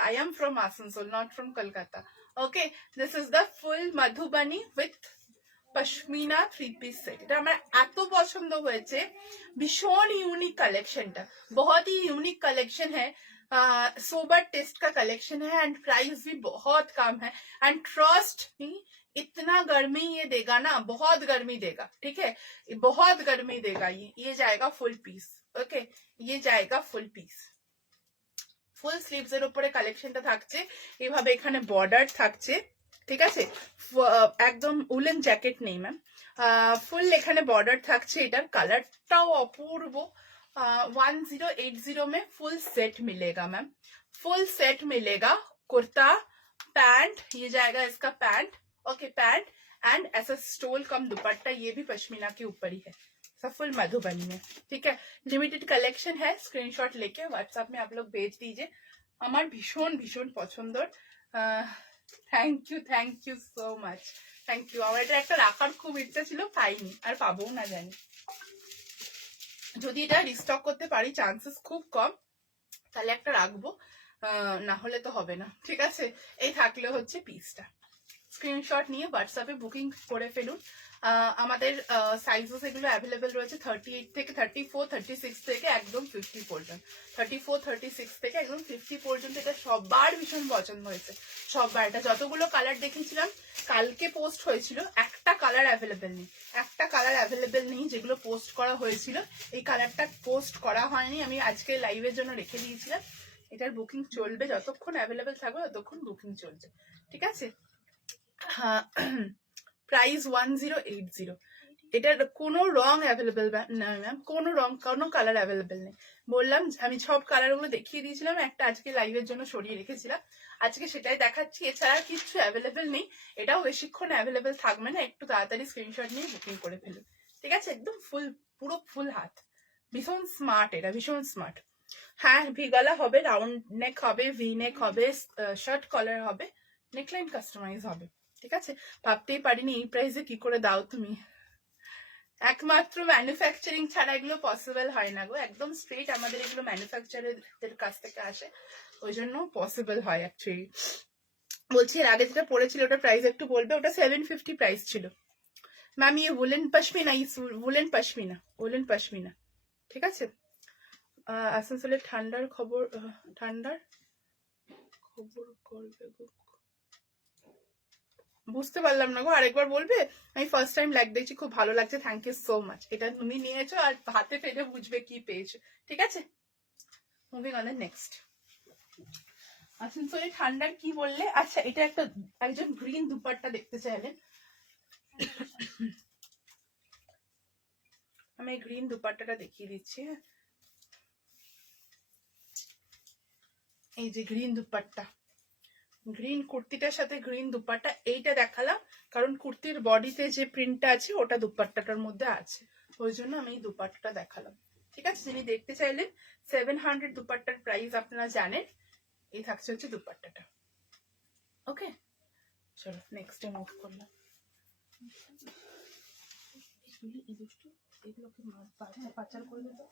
I am from Asansol, not from Kolkata. Okay, this is the full Madhubani with pashmina 3 piece set. এটা আমার এত পছন্দ হয়েছে, ভীষণ ইউনিক কালেকশনটা, बहुत ही यूनिक कलेक्शन है, सोबर टेस्ट का कलेक्शन है एंड प्राइस भी बहुत कम है। एंड ट्रस्ट मी, इतना गर्मी ये देगा ना, बहुत गर्मी देगा, ठीक है, बहुत गर्मी देगा। ये जाएगा फुल पीस। ओके, ये जाएगा फुल पीस। ফুল স্লিভস এর উপরে কালেকশনটা থাকছে, এইভাবে এখানে বর্ডার থাকছে, ঠিক আছে, একদম উলেন জ্যাকেট নেই ম্যাম, ফুল এখানে বর্ডার থাকছে। এটার কালারটাও অপূর্ব। 1080 में फुल सेट मिलेगा मैम, फुल सेट मिलेगा। कुर्ता, पैंट, ये जाएगा इसका पैंट, ओके, पैंट एंड ऐसा स्टोल कम दुपट्टा, ये भी पश्मीना के ऊपर ही है, सब फुल मधुबनी में, ठीक है। लिमिटेड कलेक्शन है, स्क्रीनशॉट लेके व्हाट्सएप में आप लोग भेज दीजिए। আমার ভীষণ ভীষণ পছন্দর। Thank you so much, thank you. আমার এটা একটা রাখার খুব ইচ্ছা ছিল, পাইনি, আর পাবো না জানি। যদি এটা রিস্টক করতে পারি, চান্সেস খুব কম, তাহলে একটা রাখবো, না হলে তো হবে না, ঠিক আছে। এই থাকলে হচ্ছে পিসটা, স্ক্রিনশট নিয়ে হোয়াটসঅ্যাপে বুকিং করে ফেলুন। আমাদের সাইজেস এগুলো অ্যাভেলেবেল রয়েছে 38 থেকে 34, 36 থেকে একদম 50 পর্যন্ত, 34, 36 থেকে একদম 50 পর্যন্ত। এটা সবার ভীষণ পছন্দ হয়েছে, সবার। এটা যতগুলো কালার দেখিয়েছিলাম, কালকে পোস্ট হয়েছিল, একটা কালার অ্যাভেলেবেল নেই, একটা কালার অ্যাভেলেবেল নেই যেগুলো পোস্ট করা হয়েছিল। এই কালারটা পোস্ট করা হয়নি, আমি আজকে লাইভের জন্য রেখে দিয়েছিলাম। এটার বুকিং চলবে, যতক্ষণ অ্যাভেলেবেল থাকবে ততক্ষণ বুকিং চলছে, ঠিক আছে। প্রাইস 1080। এটার কোনো রং অ্যাভেলেবেল না ম্যাম, কোনো রং, কোনো কালার অ্যাভেলেবেল নেই। বললাম আমি সব কালারগুলো দেখিয়ে দিয়েছিলাম, একটা আজকে লাইভের জন্য সরিয়ে রেখেছিলাম, আজকে সেটাই দেখাচ্ছি। এছাড়া কিছু অ্যাভেলেবেল নেই, এটাও বেশিক্ষণ অ্যাভেলেবেল থাকবে না, একটু তাড়াতাড়ি স্ক্রিনশট নিয়ে বুকিং করে ফেলুন, ঠিক আছে। একদম ফুল, পুরো ফুল হাত, ভীষণ স্মার্ট, এটা ভীষণ স্মার্ট। হ্যাঁ, ভি গলা হবে, রাউন্ড নেক হবে, ভি নেক হবে, শার্ট কলার হবে, নেকলাইন কাস্টমাইজ হবে, ঠিক আছে। ভাবতেই পারিনি এই প্রাইসে কি করে দাও তুমি। একমাত্র ম্যানুফ্যাকচারিং ছাড়া এগুলো পসিবল হয় না গো, একদম স্ট্রেট আমাদের এগুলো ম্যানুফ্যাকচারের কাছ থেকে আসে, ওই জন্য পসিবল হয় অ্যাকচুয়ালি। বলছি এর আগে যেটা পড়েছিল ওটা প্রাইস একটু বলবে? ওটা 750 প্রাইস ছিল ম্যাম। ইয়ে woollen pashmina, woollen pashmina, woollen pashmina, ঠিক আছে। আসানসোলের ঠান্ডার খবর, ঠান্ডার খবর করবে গো, বুঝতে পারলাম না গো, আরেকবার বলবে? আমি ফার্স্ট টাইম লাইক দেখছি, খুব ভালো লাগছে, থ্যাংক ইউ সো মাচ। এটা তুমি নিয়েছো আর হাতে পেলে বুঝবে কি পেয়েছো, ঠিক আছে। Moving on the next. আসানসোলে ঠান্ডার কি বললে? আচ্ছা, এটা একজন গ্রিন দুপাট্টা দেখতে চাইলেন। আমি এই গ্রিন দুপাট্টাটা দেখিয়ে দিচ্ছি। হ্যাঁ, এই যে গ্রিন দুপাট্টা, গ্রিন কুর্তিটার সাথে গ্রিন দুপাট্টা, এইটা দেখালাম কারণ কুর্তির বডিতে যে প্রিন্টটা আছে ওটা দুপাট্টাটার মধ্যে আছে, ওই জন্য আমি এই দুপাট্টাটা দেখালাম। ঠিক আছে, যিনি দেখতে চাইলেন 700 দুপাট্টার প্রাইস আপনারা জানেন। এই থাকছে হচ্ছে দুপাট্টাটা। ওকে, চলো নেক্সট মুভ করলাম। এই দুষ্টু এগুলোকে পাচার করে দেবো।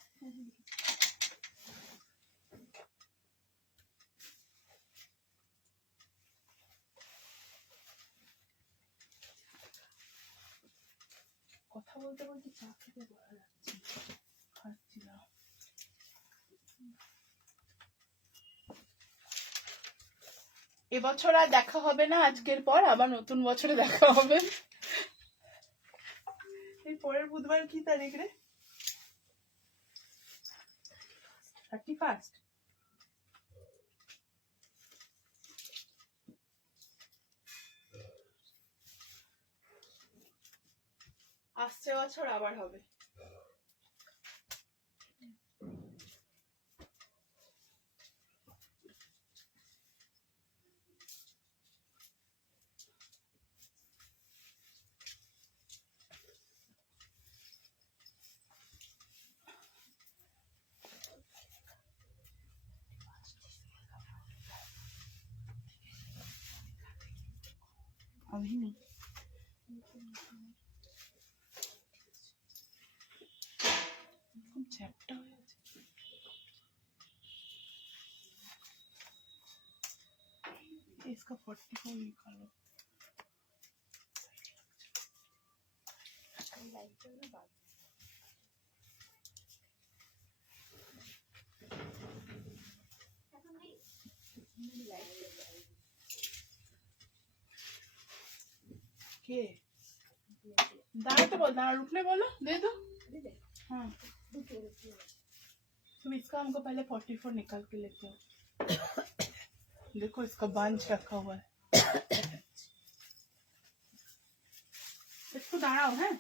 কথা বলতে বলতে চা খেতে বলা যাচ্ছে, খাচ্ছি না। এবছর আর দেখা হবে না, আজকের পর আবার নতুন বছরে দেখা হবে। এই পরের বুধবার কি তারিখ রে? 31st। আসছে বছর আবার হবে। अभी नहीं, चैप्टा हो जाए। इसका 44 निकालो। के दाঁড়া तो बोल, दाঁড়ा रुकने बोलो, दे दो। हाँ, तुम इसका हमको पहले 44 निकाल के लेते हो। देखो इसका बांझ रखा हुआ है। इसको दाঁড়াও, হ্যাঁ।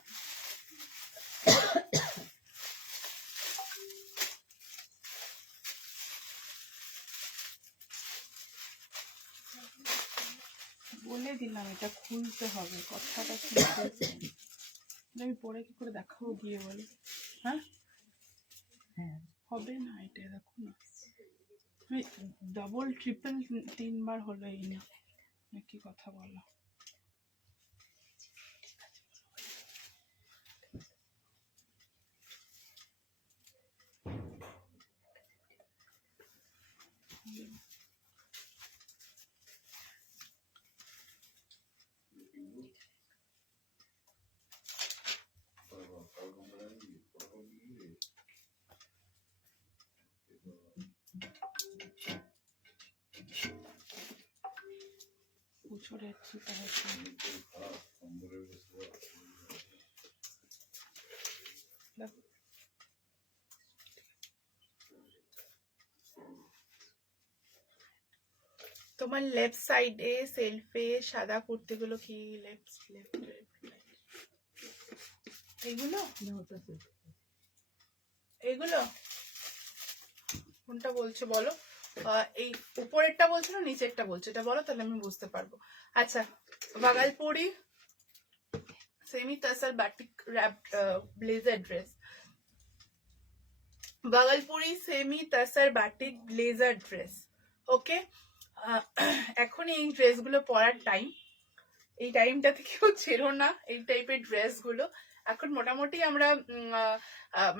বলে দিলাম এটা খুলতে হবে, কথাটা শুনতে আমি পরে কি করে দেখাবো গিয়ে বলে? হ্যাঁ, হবে না এটা, দেখো না ডবল ট্রিপল 3 বার হলো এই না, কি কথা বলো। पूछो रे अच्छी तरह से। তোমার লেফট সাইডে সেলফে সাদা কুর্তিগুলো কি? লেফট এইগুলো এইগুলো কোনটা বলছো বলো? এই উপরেরটা বলছো না নিচেরটা বলছো? এটা বলো তাহলে আমি বুঝতে পারবো। আচ্ছা, Bhagalpuri semi tussar batik wrapped blazer dress, Bhagalpuri semi tussar batik blazer dress. Okay, এখন এই ড্রেসগুলো পরার টাইম, এই টাইমটাতে কেউ ছেড়ো না এই টাইপের ড্রেসগুলো। এখন মোটামুটি আমরা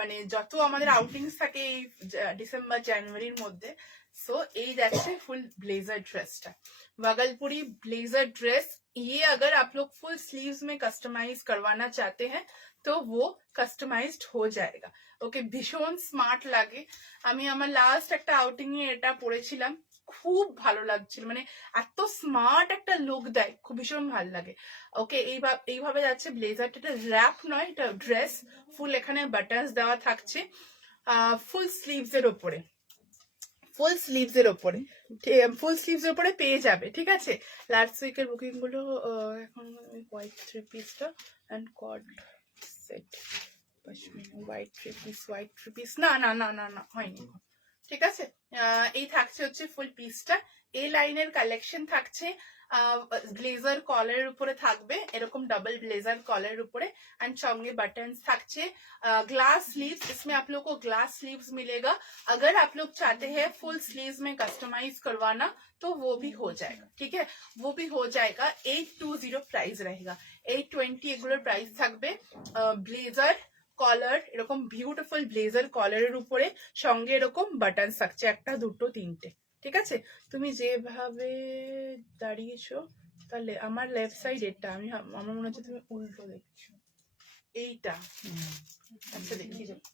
মানে যত আমাদের আউটিংস থাকে এই ডিসেম্বর জানুয়ারির মধ্যে, सो এই যাচ্ছে ফুল ब्लेजर ड्रेसটা, भागलपुरी ब्लेजर ड्रेस। ये अगर आप लोग फुल स्लीव्स में कस्टमाइज करवाना चाहते हैं तो वो कस्टमाइज्ड हो जाएगा। ओके, ভীষণ স্মার্ট লাগে। আমি আমার লাস্ট একটা আউটিং এ এটা পরেছিলাম, খুব ভালো লাগছিল, মানে এত স্মার্ট একটা লুক দেয়, খুব ভীষণ ভালো লাগে। ওকে, এইভাবে যাচ্ছে ব্লেজারটা। এটা র্যাপ নয়, এটা ড্রেস, ফুল এখানে বাটনস দেওয়া থাকছে, ফুল স্লিভস এর ওপরে। ফুল স্লিভস এর ওপরে, ফুল স্লিভস এর ওপরে পেয়ে যাবে, ঠিক আছে। লাস্ট উইকের বুকিং গুলো এখন হোয়াইট থ্রি পিসটা and cord set pashmina white three piece না না না না না হয়নি, ঠিক আছে। এই থাকছে হচ্ছে ফুল পিসটা, এই লাইনের কালেকশন থাকছে। ব্লেজার কলারের উপরে থাকবে, এরকম डबल ब्लेजर कॉलर ऊपर एंड सॉन्गे बटन्स থাকছে। ग्लास स्लीव्स, इसमें आप लोग को ग्लास स्लीव्स मिलेगा। अगर आप लोग चाहते हैं फुल स्लीव्स में कस्टमाइज करवाना तो वो भी हो जाएगा, ठीक है, वो भी हो जाएगा। 820 प्राइस रहेगा, 820 এগুলোর প্রাইস থাকবে। ব্লেজার কলার, এরকম বিউটিফুল ব্লেজার কলারের উপরে সঙ্গে এরকম বাটন থাকছে, একটা দুটো তিনটে, ঠিক আছে। তুমি যেভাবে দাঁড়িয়েছো তাহলে আমার লেফট সাইড এটা, আমার মনে হচ্ছে তুমি উল্টো দেখছো, এইটা আচ্ছা দেখিয়ে দেবো,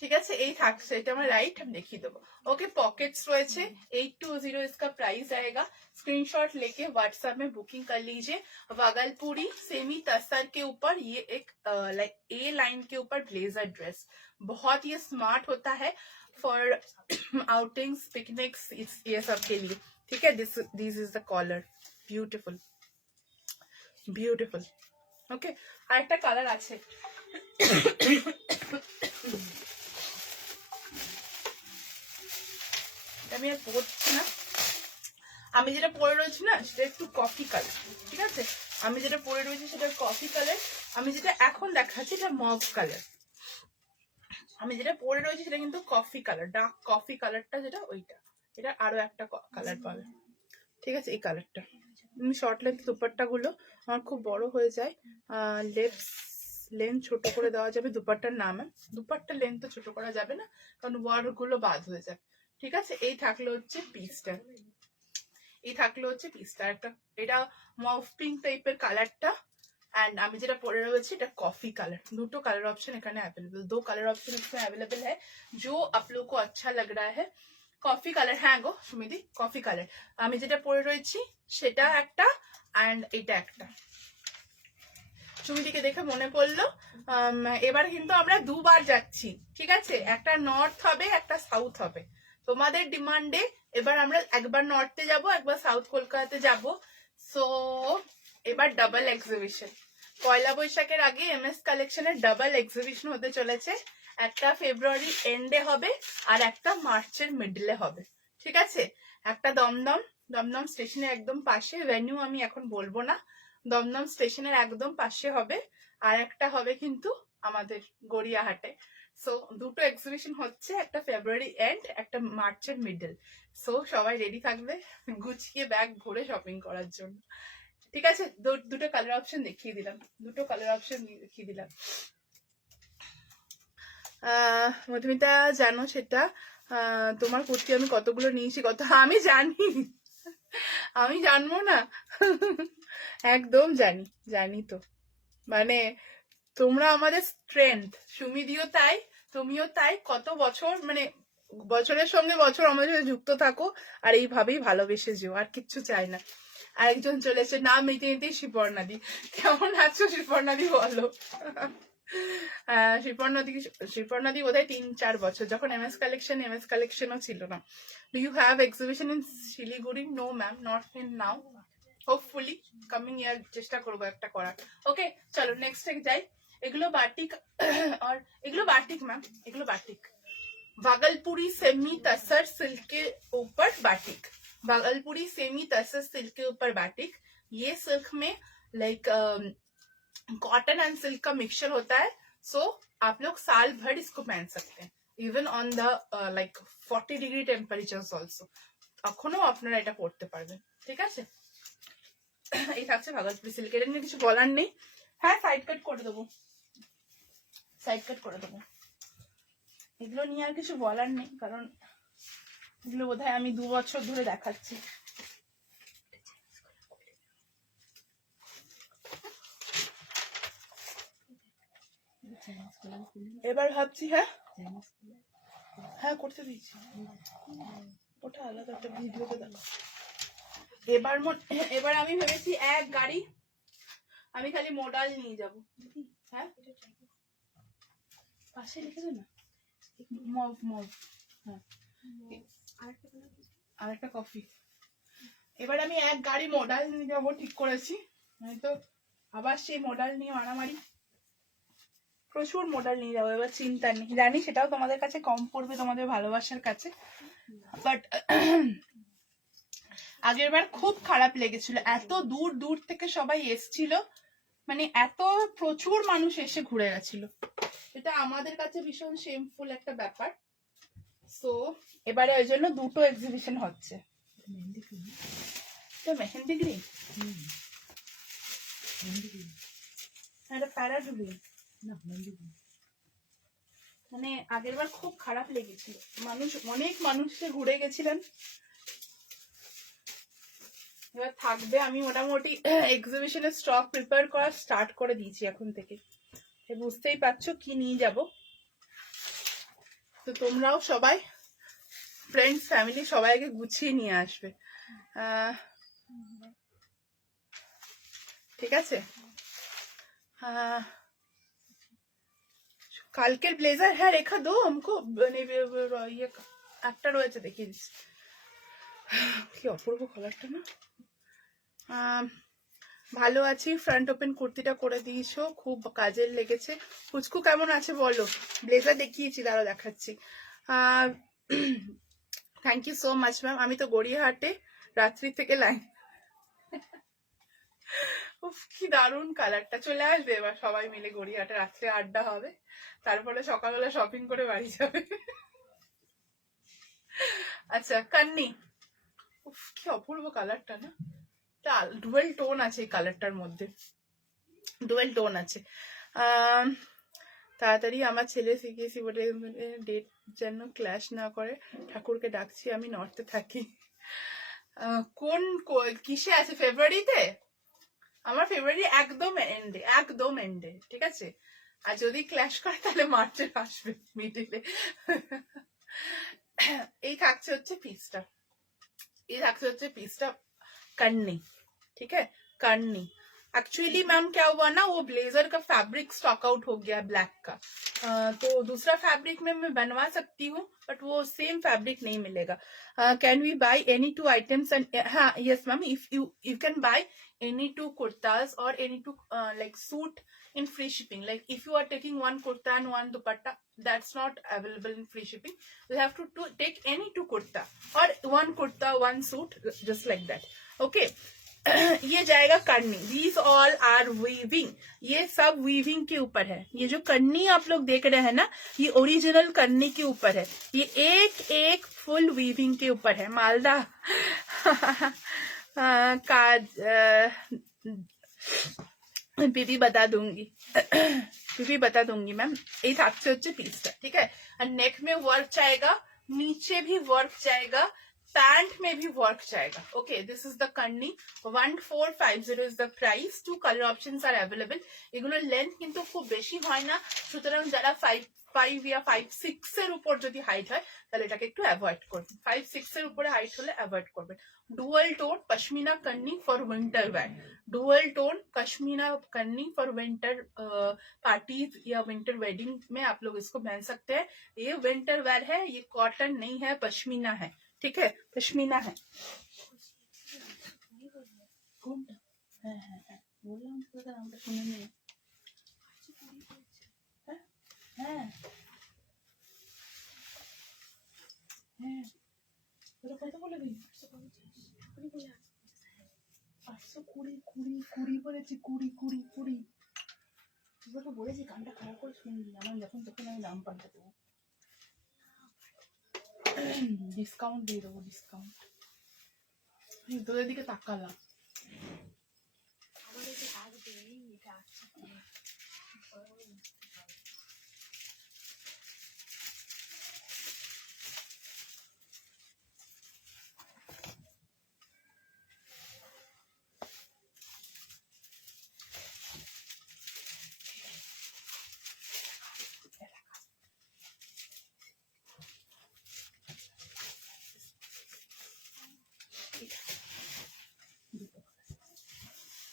ঠিক আছে। এই থাকছে, এটা আমার রাইট, আমি দেখিয়ে দেবো। ओके, पॉकेट्स रहे 820 इसका प्राइस आएगा। स्क्रीनशॉट लेके व्हाट्सएप में बुकिंग कर लीजिए। भागलपुरी सेमी तस्तर के ऊपर ये एक लाइक ए लाइन के ऊपर ब्लेजर ड्रेस, बहुत ही स्मार्ट होता है फॉर आउटिंग्स पिकनिक्स, ये सब के लिए, ठीक है। This is the collar, beautiful beautiful. Okay, আরেকটা কালার আছে, আমি আর পরছি না, আমি যেটা পরে রয়েছি না সেটা একটু কফি কালার, ঠিক আছে। আমি যেটা পরে রয়েছি সেটা কফি কালার, আমি যেটা এখন দেখাচ্ছি এটা মভ কালার। আমি যেটা পরে রয়েছি সেটা কিন্তু কফি কালার, ডার্ক কফি কালারটা যেটা ওইটা, এটা আরো একটা কালার পাবে, ঠিক আছে। এই কালারটা শর্ট লেন্থ দুপাট্টা গুলো আমার খুব বড় হয়ে যায়, লেন্থ ছোট করে দেওয়া যাবে দুপাট্টার নামে, দুপাট্টার লেন্থ তো ছোট করা যাবে না কারণ ওয়ার্ড গুলো বাদ হয়ে যাবে, ঠিক আছে। এই থাকলো হচ্ছে পিসটা, এই থাকলো হচ্ছে পিসটা একটা, এটা মভ পিঙ্ক টাইপের কালারটা, एंड আমি যেটা পরে রয়েছে এটা কফি কালার। দুটো কালার ऑप्शन এখানে अवेलेबल, दो कलर ऑप्शन इसमें अवेलेबल है जो आप लोग को अच्छा लग रहा है। কফি কালার, হ্যাঁ গো সুমিদি, কফি কালার। আমি যেটা পরে রয়েছি সেটা একটা এন্ড এটা একটা। সুমিদিকে দেখে মনে পড়লো এবার কিন্তু আমরা দুবার যাচ্ছি, ঠিক আছে, একটা নর্থ হবে একটা সাউথ হবে। তোমাদের ডিমান্ডে এবার আমরা একবার নর্থে যাব, একবার সাউথ কলকাতাতে যাব। সো এবার ডাবল এক্সিবিশন, পয়লা বৈশাখের আগে এমএস কালেকশনের ডাবল এক্সিবিশন হতে চলেছে। একটা ফেব্রুয়ারি এন্ডে হবে আর একটা মার্চের মিডলে হবে, ঠিক আছে। একটা দমদম স্টেশনের একদম পাশে, ভেন্যু আমি এখন বলবো না, দমদম স্টেশনের একদম পাশে হবে, আর একটা হবে কিন্তু আমাদের গড়িয়াহাটে। সো দুটো এক্সিবিশন হচ্ছে, একটা ফেব্রুয়ারি এন্ড, একটা মার্চের মিডল। সো সবাই রেডি থাকবে গুছিয়ে ব্যাগ ভরে শপিং করার জন্য, ঠিক আছে। দুটো কালার অপশন দেখিয়ে দিলাম, দুটো কালার অপশন দেখিয়ে দিলাম। মধুমিতা জানো সেটা, তোমার কুর্তি আমি কতগুলো নিয়েছি, কত আমি জানি, আমি জানবো না, একদম জানি, জানি তো, মানে তোমরা আমাদের স্ট্রেংথ, সুমিদিও তাই তুমিও তাই, কত বছর মানে বছরের সঙ্গে বছর আমাদের সাথে যুক্ত থাকো আর এইভাবেই ভালোবেসে যেও, আর কিচ্ছু চাই না। আরেকজন চলেছে নাম নিতে নিতেই শিপর্ণাদি, কেমন আছো শিপর্ণাদি বলো। শিপর্ণাদি বোধহয় 3-4 বছর, যখন এমএস কালেকশনও ছিল না। Do you have exhibition in Siliguri? No ma'am, not in now, hopefully coming year চেষ্টা করবো একটা করার। ওকে চলো নেক্সট যাই। এগুলো বাটিক আর এগুলো বাটিক ম্যাম, এগুলো বাটিক, भागलपुरी सेमी तसर सिल्क के ऊपर बाटिक, भागलपुरी सेमी तसर सिल्क के ऊपर बाटिक। ये सिल्क में लाइक कॉटन एंड सिल्क का मिक्सचर होता है। सो आप लोग साल भर इसको पहन सकते हैं, even on the like 40 degree temperature also এখনো আপনারা এটা পড়তে পারবেন, ঠিক আছে। এই থাকছে ভাগলপুরি সিল্ক, এটা নিয়ে কিছু বলার নেই। হ্যাঁ সাইড কাট করে দেবো, সাইড কাট করে দেবো, এগুলো নিয়ে আর কিছু বলার নেই কারণ এগুলো বোধহয় আমি 2 বছর ধরে দেখাচ্ছি। এবার ভাবছি হ্যাঁ করতে দিচ্ছি, ওটা আলাদা একটা ভিডিওতে দেখো। এবার আমি ভেবেছি এক গাড়ি আমি খালি মোডাল নিয়ে যাব। হ্যাঁ পাশে লিখে দে না, মভ হ্যাঁ আরেকটা কালার আর একটা কফি। এবার আমি এক গাড়ি মডাল নিয়ে যাবো ঠিক করেছি, নয়তো আবার সেই মডাল নিয়ে মারামারি। প্রচুর মডাল নিয়ে যাবো, এবার চিন্তা নেই, জানি সেটাও তোমাদের কাছে কম পড়বে তোমাদের ভালোবাসার কাছে, বাট আগের বার খুব খারাপ লেগেছিল, এত দূর দূর থেকে সবাই এসছিল, মানে এত প্রচুর মানুষ এসে ঘুরে গেছিল, এটা আমাদের কাছে ভীষণ শেমফুল একটা ব্যাপার। সো এবারে ওই জন্য দুটো এক্সিবিশন হচ্ছে। मेहंदी क्यों है? তো মেহেন্দি গ্রিন, मेहंदी क्यों? এটা প্যারাডুবিন, ना मेहंदी क्यों? মানে আগের বার খুব খারাপ লেগেছিল, মানুষ অনেক মানুষ এসে ঘুরে গেছিলেন। এবার থাকবে, আমি মোটামুটি এক্সিবিশনের স্টক প্রিপেয়ার করা স্টার্ট করে দিয়েছি এখন থেকে, বুঝতেই পারছো কি নিয়ে যাব। তো তোমরাও সবাই ফ্রেন্ডস ফ্যামিলি সবাইকে গুছিয়ে নিয়ে আসবে, ঠিক আছে। কালকের ব্লেজার হ্যাঁ রেখা দো আমকো, মানে ইয়ে একটা রয়েছে দেখিয়ে দিচ্ছি, কি অপূর্ব কালারটা না। ভালো আছি, ফ্রন্ট ওপেন কুর্তিটা করে দিয়েছো, খুব কাজের লেগেছে। পুচকু কেমন আছে বলো, ব্লেজার দেখিয়েছি, দাঁড়াও দেখাচ্ছি। Thank you so much ma'am, আমি তো গড়িয়াহাটে রাত্রি থেকে লাইন। উফ কি দারুণ কালারটা, চলে আসবে এবার সবাই মিলে গড়িয়াহাটে, রাত্রে আড্ডা হবে, তারপরে সকালবেলা শপিং করে বাড়ি যাবে। আচ্ছা কান্নি, উফ কি অপূর্ব কালারটা না, ডুয়েল টোন আছে এই কালারটার মধ্যে, ডুয়েল টোন আছে। তাড়াতাড়ি আমার ছেলে শিখিয়েছি বলে ডেট যেন ক্ল্যাশ না করে, ঠাকুরকে ডাকছি, আমি নর্থে থাকি। কোন কিসে আছে, ফেব্রুয়ারিতে? আমার ফেব্রুয়ারি একদম এন্ডে, একদম এন্ডে, ঠিক আছে। আর যদি ক্ল্যাশ করে তাহলে মার্চে আসবে মিডিলে। এই থাকছে হচ্ছে পিসটা, ये हচ্ছে पीसटा करनी, ठीक है करनी। एक्चुअली मैम क्या हुआ ना, वो ब्लेजर का फैब्रिक स्टॉक आउट हो गया ब्लैक का, तो दूसरा फैब्रिक में मैं बनवा सकती हूँ, बट वो सेम फैब्रिक नहीं मिलेगा। Can we buy any 2 items and, हाँ yes ma'am, if you can buy any 2 kurtas or any 2 like suit in free shipping, like if you are taking 1 kurta and 1 dupatta, that's not available in free shipping. You have to take any 2 kurta or 1 kurta 1 suit, just like that, okay। ये जाएगा करनी, these all are weaving, ये सब weaving के ऊपर है। ये जो करनी आप लोग देख रहे हैं ना, ये ओरिजिनल करनी के ऊपर है, ये एक एक फुल weaving के ऊपर है। मालदा काज बीबी बता दूंगी, बीबी बता दूंगी मैम। ये থাকছে হচ্ছে পিসটা, ठीक है। और नेक में वर्क जाएगा, नीचे भी वर्क जाएगा, पैंट में भी वर्क जाएगा, ओके। दिस इज द करनी, 1450 is the price. 2 colour options আর अवेलेबल। এগুলোর লেন্থ কিন্তু খুব বেশি হয় না, সুতরাং যারা 5 या 5-6 এর উপর যদি হাইট হয় তাহলে এটাকে একটু অ্যাভয়েড করবেন, 5-6 এর উপরে হাইট হলে অ্যাভয়েড করবেন। डुअल टोन पश्मीना करनी for winter wear, dual tone pashmina करनी फॉर विंटर पार्टीज या विंटर वेडिंग में आप लोग इसको पहन सकते हैं। ये विंटर वेयर है, ये कॉटन नहीं है, पश्मीना है, ठीक है, पश्मीना है। কত বলে দিন, 820 বলেছি, 20 তোকে বলেছি গানটা খারাপ করে শুনবি, আমার যখন তখন আমি দাম পাল্টে দেবো, ডিসকাউন্ট দিয়ে দেবো, ডিসকাউন্ট। তোদের দিকে তাকালাম, আমার এটা আসবে, এটা আসছে।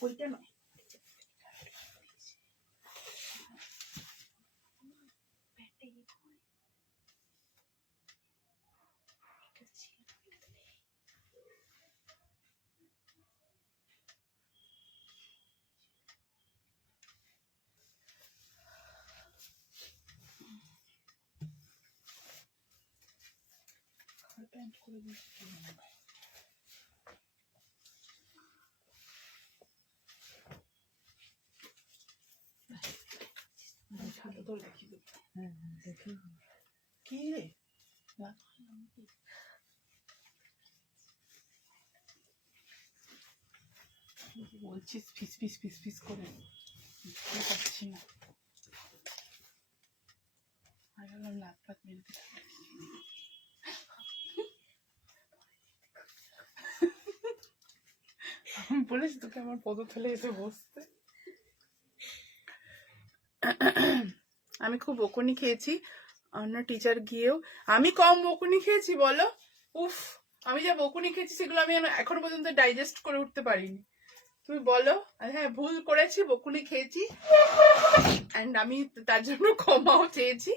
ওইটা নয়, প্যান্ট করে দিয়েছি কি মনে হয়। ভালো তো দেখি দেবো। হ্যাঁ দেখে কি রে না, বলছিস ফিস ফিস ফিস ফিস করে বুঝতে পারছি না। আমি ভাবলাম লাত পাত মেরে আমি বলেছি তোকে আমার পদতলে এসে বসতে। আমি খুব বকুনি খেয়েছি, অন্য টিচার গিয়েও। আমি কম বকুনি খেয়েছি বলো? উফ, আমি যা বকুনি খেয়েছি সেগুলো আমি এখনো পর্যন্ত ডাইজেস্ট করে উঠতে পারিনি। তুমি বলো। আর হ্যাঁ, ভুল করেছি, বকুনি খেয়েছি, অ্যান্ড আমি তার জন্য ক্ষমাও চেয়েছি।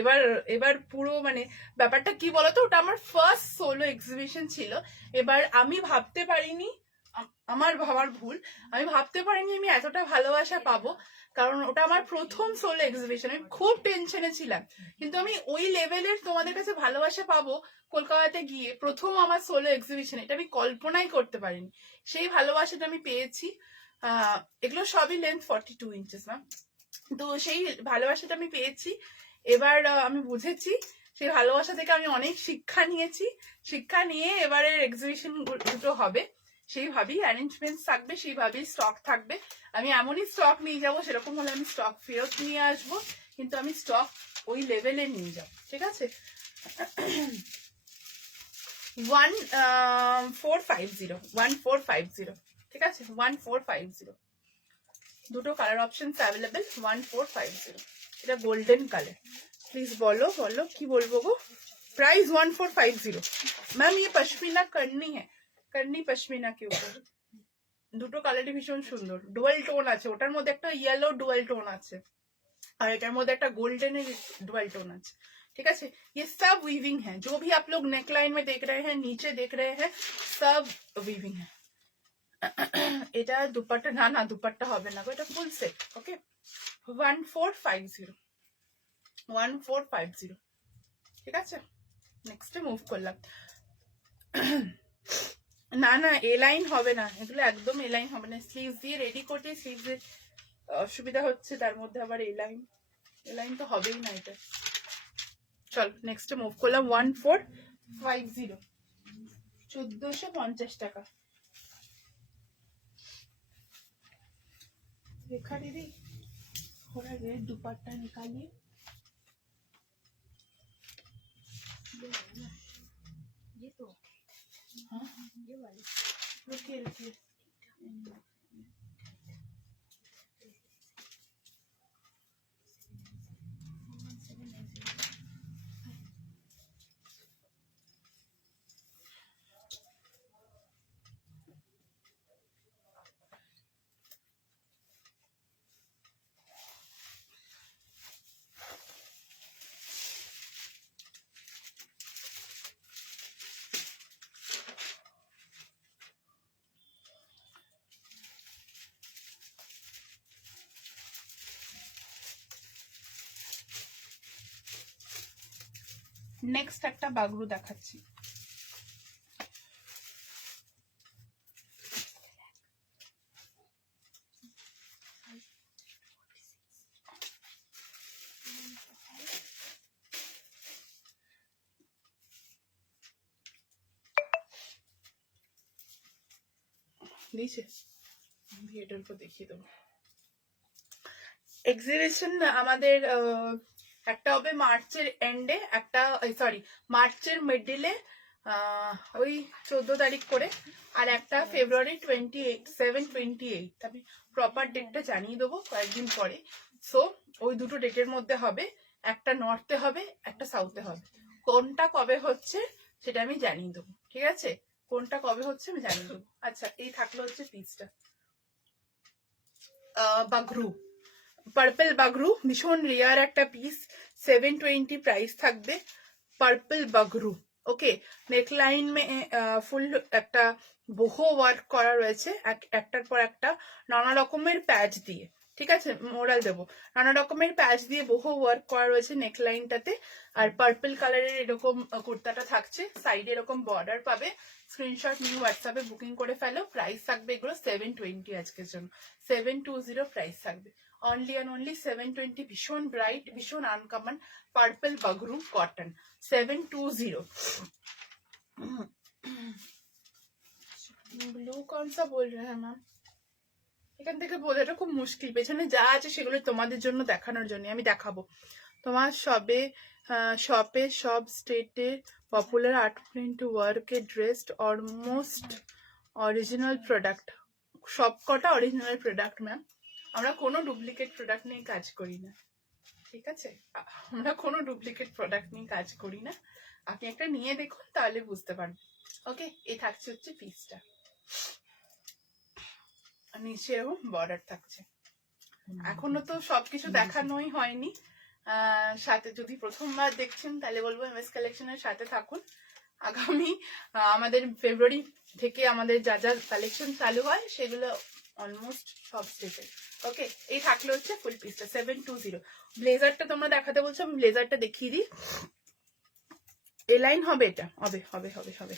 এবার এবার পুরো মানে ব্যাপারটা কি বলতো, ওটা আমার ফার্স্ট সোলো এক্সিবিশন ছিল। এবার আমি ভাবতে পারিনি, আমার ভাবার ভুল, আমি ভাবতে পারিনি আমি এতটা ভালোবাসা পাবো, কারণ ওটা আমার প্রথম সোলো এক্সিবিশন। আমি খুব টেনশনে ছিলাম, কিন্তু আমি ওই লেভেলের তোমাদের কাছে ভালোবাসা পাবো কলকাতাতে গিয়ে প্রথম আমার সোলো এক্সিবিশন, এটা আমি কল্পনাই করতে পারিনি। সেই ভালোবাসাটা আমি পেয়েছি। এগুলো সবই লেন্থ 42 ইঞ্চেস ম্যাম। তো সেই ভালোবাসাটা আমি পেয়েছি। এবার আমি বুঝেছি, সেই ভালোবাসা থেকে আমি অনেক শিক্ষা নিয়েছি। শিক্ষা নিয়ে এবারের এক্সিবিশন দুটো হবে সেইভাবেই অ্যারেঞ্জমেন্টস থাকবে, সেইভাবেই স্টক থাকবে। আমি এমনই স্টক নিয়ে যাবো, সেরকম হলে আমি স্টক ফেরত নিয়ে আসবো, কিন্তু আমি স্টক ওই লেভেলে নিয়ে যাবো, ঠিক আছে? 1450, ঠিক আছে? 1450, দুটো কালার অপশনস অ্যাভেলেবেল। 1450, এটা গোল্ডেন কালার। प्लीज बोलो बोलो की बोलबो गो। प्राइस 1450। मैम ये पश्मीना करनी है, करनी पश्मीना के ऊपर। দুটো কালারই ভীষণ সুন্দর, ডুয়াল টোন আছে, ওটার মধ্যে একটা ইয়েলো ডুয়াল টোন আছে, और एटार मध्य एक गोल्डन डुअल टोन है, ठीक है? ये सब वीविंग है, जो भी आप लोग नेकलाइन में देख रहे हैं, नीचे देख रहे हैं, सब वीविंग है। এটা দুপাট্টা না, না দুপাট্টা হবে না গো, এটা ফুল সেট। ওকে, 1450, 1450, ঠিক আছে? নেক্সটে মুভ করলাম। না না, এ লাইন হবে না, এগুলো একদম এ লাইন হবে না। স্লিভস দিয়ে রেডি করতে স্লিভসের অসুবিধা হচ্ছে, তার মধ্যে আবার এ লাইন তো হবেই না এটা। চল নেক্সটে মুভ করলাম। 1450, 1450 টাকা। रेखा दीदी थोड़ा रेड दुपट्टा निकालिए। ये तो हाँ, ये वाली रुकिए रुकिए। নেক্সট একটা বাগরু দেখাচ্ছি। দিয়েছে, আমি এটার উপর দেখিয়ে দেবো। এক্সিবিশন আমাদের একটা হবে মার্চের এন্ডে, একটা সরি মার্চের মিডলে, ওই 14 তারিখ করে, আর একটা ফেব্রুয়ারি 27-28। আমি প্রপার ডেটটা জানিয়ে দেবো কয়েকদিন পরে। সো ওই দুটো ডেটের মধ্যে হবে, একটা নর্থে হবে, একটা সাউথে হবে। কোনটা কবে হচ্ছে সেটা আমি জানিয়ে দেবো, ঠিক আছে? কোনটা কবে হচ্ছে আমি জানিয়ে দেবো। আচ্ছা, এই থাকলো হচ্ছে পিসটা, বাগরু, পার্পল বাগরু, ভীষণ রেয়ার একটা পিস। 720 প্রাইস থাকবে, পার্পল বাগরু। ওকে, নেকলাইন মে ফুল একটা বহু ওয়ার্ক করা রয়েছে, একটার পর একটা নানা রকমের প্যাচ দিয়ে, ঠিক আছে, মোরাল দেবো। নানা রকমের প্যাচ দিয়ে বহু ওয়ার্ক করা রয়েছে নেক লাইনটাতে। আর পার্পল কালারের এরকম কুর্তাটা থাকছে, সাইডে এরকম বর্ডার পাবে। স্ক্রিনশট নিয়ে হোয়াটসঅ্যাপে বুকিং করে ফেলো। প্রাইস থাকবে এগুলো 720 আজকের জন্য, 720 প্রাইস থাকবে। Only and only 720। ভীষণ ব্রাইট, ভীষণ uncommon purple Bagru cotton, 720। Blue कौन सा बोल रहे हैं मैम? এখান থেকে বোঝাটা খুব মুশকিল। পেছনে যা আছে সেগুলো তোমাদের জন্য দেখানোর জন্য আমি দেখাবো। তোমার শপে সব স্টেটে পপুলার আর্ট প্রিন্ট ওয়ার্কে ড্রেসড অলমোস্ট অরিজিনাল প্রোডাক্ট। সব কটা অরিজিনাল প্রোডাক্ট ম্যাম, আমরা কোনো ডুপ্লিকেট প্রোডাক্ট নিয়ে কাজ করি না। ঠিক আছে, আমরা কোনো ডুপ্লিকেট প্রোডাক্ট নিয়ে কাজ করি না। আপনি একটা নিয়ে দেখুন তাহলে বুঝতে পারবেন। ওকে, এই থাকছে হচ্ছে পিসটা, নিচে এরকম বর্ডার থাকছে। এখনো তো সবকিছু দেখানোই হয়নি। সাথে যদি প্রথমবার দেখছেন তাহলে বলবো এমএস কালেকশনের সাথে থাকুন। আগামী আমাদের ফেব্রুয়ারি থেকে আমাদের যা যা কালেকশন চালু হয় সেগুলো অলমোস্ট সব স্টেজে। ওকে, এই থাকলে হচ্ছে ফুল পিসটা 720। ব্লেজারটা তোমরা দেখাতে বলছো, আমি ব্লেজারটা দেখিয়ে দিই। এ লাইন হবে, এটা হবে হবে হবে হবে।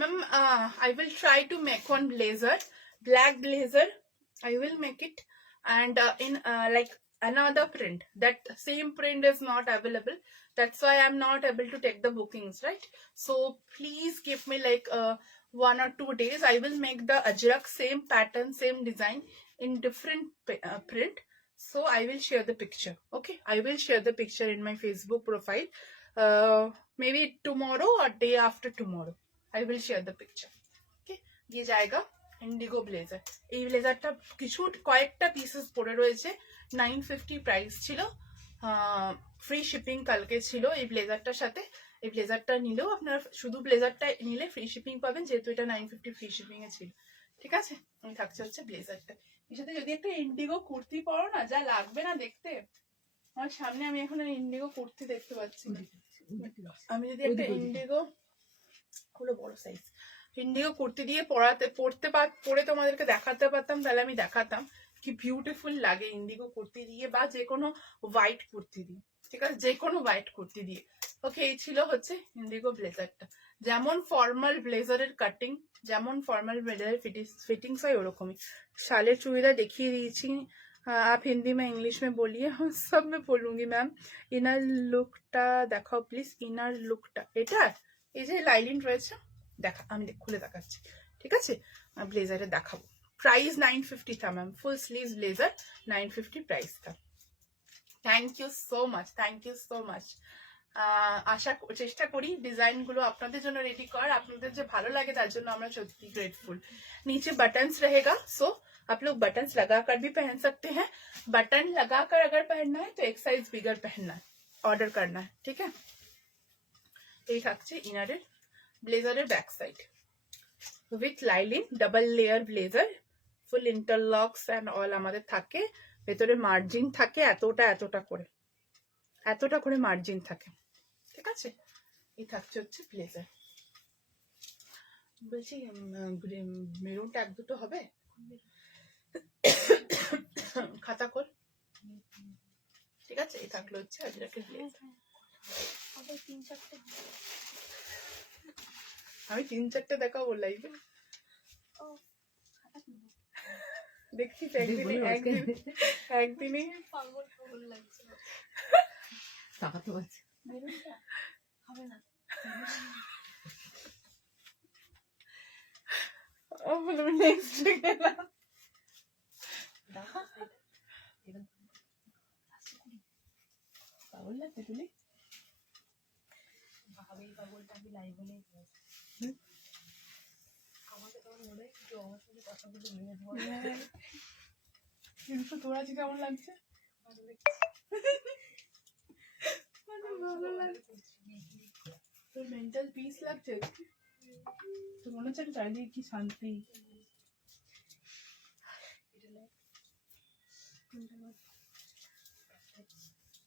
Ma'am, I will try to make one blazer, black blazer. I will make it, and in like another print. That same print is not available. That's why I'm not able to take the bookings, right? So please give me like 1 or 2 days. I will make the ajrak same pattern, same design in different print. So I will share the picture. Okay, I will share the picture in my Facebook profile. Maybe tomorrow or day after tomorrow. I will share the picture. Okay, ये जाएगा Indigo ब्लेজার। এই ব্লেজারটা কিছু কয়েকটা pieces পড়ে রয়েছে, 950 price ছিল, free shipping কালকে ছিল এই ব্লেজারটার সাথে। এই ব্লেজারটা নিলেও আপনারা শুধু ব্লেজারটা নিলে ফ্রি শিপিং পাবেন, যেহেতু এটা 950 ফ্রি শিপিং এ ছিল। ঠিক আছে, আমি থাকছে হচ্ছে ব্লেজারটা। এর সাথে যদি একটা ইন্ডিগো কুর্তি পরো না, যা লাগবে না দেখতে। আমার সামনে আমি এখন ইন্ডিগো কুর্তি দেখতে পাচ্ছি না। আমি যদি একটা ইন্ডিগো হলো বড় সাইজ ইন্ডিগো কুর্তি দিয়ে পরে তোমাদেরকে দেখাতে পারতাম, তাহলে আমি দেখাতাম কি বিউটিফুল লাগে ইন্ডিগো কুর্তি দিয়ে, বা যে কোনো হোয়াইট কুর্তি দিয়ে। ঠিক আছে, যে কোনো হোয়াইট কুর্তি দিয়ে। ওকে, এই ছিল হচ্ছে ইন্ডিগো ব্লেজারটা। যেমন ফর্মাল ব্লেজারের কাটিং, যেমন ফর্মাল ব্লেজারের ফিটিংস হয় ওরকমই। শালের চুড়িদার দেখিয়ে দিয়েছি। आप हिंदी में इंग्लिश में बोलिए, हम सब में बोलूंगी मैम। इनर लुकटा देखाओ प्लिज, इनर लुकटा এটা এই যে লাইলিন রয়েছে, দেখা আমি খুলে দেখাচ্ছি। ঠিক আছে, ব্লেজারে দেখাবো। প্রাইস 950 था ma'am, full sleeves blazer 950 price था। Thank you so much, thank you so much. চেষ্টা করি ডিজাইন গুলো আপনাদের জন্য রেডি করার, আপনাদের যে ভালো লাগে তার জন্য আমরা সত্যি গ্रेटफुल। नीचे बटन्स रहेगा, सो आप लोग बटन्स लगाकर भी पहन सकते हैं। बटन लगाकर अगर पहनना है तो एक साइज बिगर पहनना है, ऑर्डर करना है। ठीक है, এই থাকছে ইনারের ব্লেজারের back side with lining double layer blazer, full interlocks and all আমাদের থাকে। ভেতরে মার্জিন থাকে এতটা করে মার্জিন থাকে। ঠিক আছে, এই থাকছে হচ্ছে ব্লেজার। বলছি মেরুনটা এক দুটো হবে, খাতা কর। ঠিক আছে, এই থাকলো হচ্ছে আজরাকের ব্লেজার। আমি 3-4টে দেখাবো লাইভে, দেখছি একদিনে টাকা তো আছে। হবে না, নেক্সট গেলাম। পাগল লাগছে তুমি, পাগলটা আমি লাইভ নেই। আমাকে তোমার মনে হয় কেউ আমার সাথে কথা বলে নিয়ে যাবো। কিন্তু তোর আজকে কেমন লাগছে? তোর মেন্টাল পিস লাগছে, তো মনে হচ্ছে চারিদিকে কি শান্তি।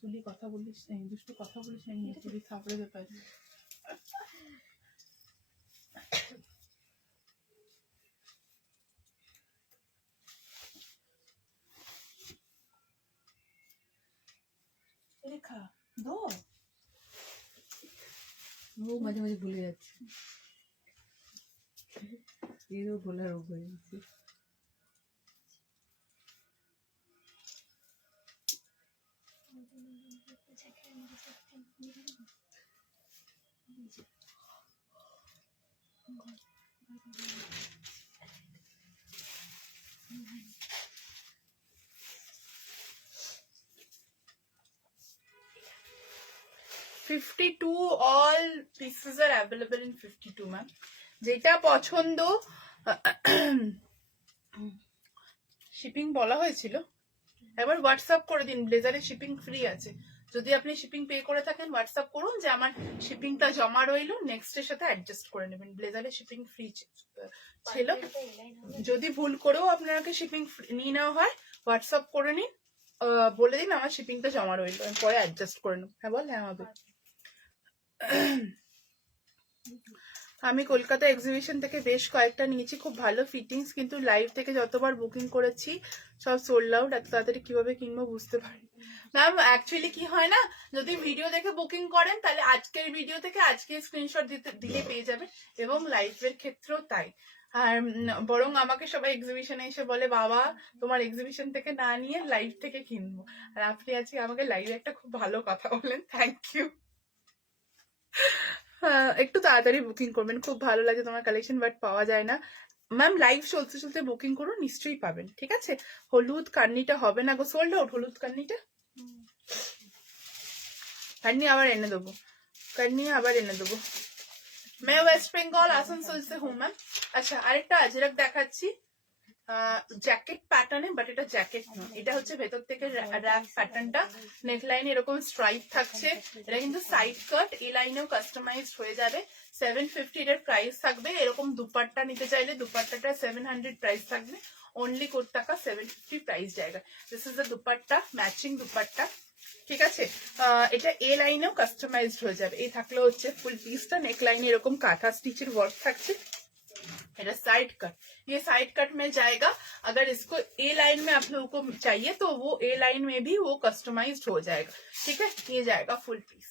তুলি কথা বলিস এই দুষ্টু কথা বলিস এই তুলি থাপড়ে দে পারে রেখা দো ও মাঝে মাঝে ভুলে যাচ্ছে এরও ভোলার রোগ হয়ে যাচ্ছে all pieces are available in 52 ma'am যেটা পছন্দ শিপিং বলা হয়েছিল একবার হোয়াটসঅ্যাপ করে দিন ব্লেজারের শিপিং ফ্রি আছে যদি আপনি শিপিং পে করে থাকেন হোয়াটসঅ্যাপ করুন যে আমার শিপিংটা জমা রইলো নেক্সট এর সাথে অ্যাডজাস্ট করে নেবেন ব্লেজারের শিপিং ফ্রি ছিল যদি ভুল করেও আপনাকে শিপিং নিয়ে নেওয়া হয় হোয়াটসঅ্যাপ করে নিন বলে দিন আমার শিপিংটা জমা রইলো আমি পরে অ্যাডজাস্ট করে নেব হ্যাঁ বল হ্যাঁ হবে আমি কলকাতা এক্সিবিশন থেকে বেশ কয়েকটা নিয়েছি খুব ভালো ফিটিংস কিন্তু লাইভ থেকে যতবার বুকিং করেছি সব সোল্ড আউট এত তাড়াতাড়ি কিভাবে কিনবো বুঝতে পারি ম্যাম অ্যাকচুয়ালি কি হয় না যদি ভিডিও দেখে বুকিং করেন তাহলে আজকের ভিডিও থেকে আজকে স্ক্রিনশট দিলে পেয়ে যাবে এবং লাইভের ক্ষেত্রেও তাই আর বরং আমাকে সবাই এক্সিবিশনে এসে বলে বাবা তোমার এক্সিবিশন থেকে না নিয়ে লাইভ থেকে কিনবো আর আপনি আজকে আমাকে লাইভে একটা খুব ভালো কথা বলেন থ্যাংক ইউ একটু তাড়াতাড়ি বুকিং করবেন খুব ভালো লাগে তোমার কালেকশন বাট পাওয়া যায় না ম্যাম লাইভ চলতে চলতে বুকিং করুন নিশ্চয়ই পাবেন ঠিক আছে হলুদ কান্নিটা হবে না গো সোল্ড আউট হলুদ কান্নিটা কান্নি আবার এনে দেবো मैं वेस्ट बंगाल आसनसोल से हूँ मैम अच्छा আরেকটা আজরাক দেখাচ্ছি জ্যাকেট প্যাটার্নে বাট এটা জ্যাকেট না এটা হচ্ছে ভেতর থেকে র‍্যাপ প্যাটার্নটা নেক লাইনে এরকম স্ট্রাইপ থাকছে এটা কিন্তু সাইড কাট এই লাইনেও কাস্টমাইজড হয়ে যাবে 750 এর প্রাইস থাকবে এরকম দুপাট্টা নিতে চাইলে দুপাট্টাটা 700 প্রাইস থাকবে অনলি কোট টাকা 750 প্রাইস জায়গা this is the dupatta matching dupatta ঠিক আছে এটা এ লাইনেও কাস্টমাইজড হয়ে যাবে এই থাকলে হচ্ছে ফুল পিসটা নেক লাইনে এরকম কাঁথা স্টিচের ওয়ার্ক থাকছে এটা साइड कट ये साइड कट में जाएगा अगर इसको ए लाइन में आप लोगों को चाहिए तो वो ए लाइन में भी वो कस्टमाइज्ड हो जाएगा ठीक है ये जाएगा फुल पीस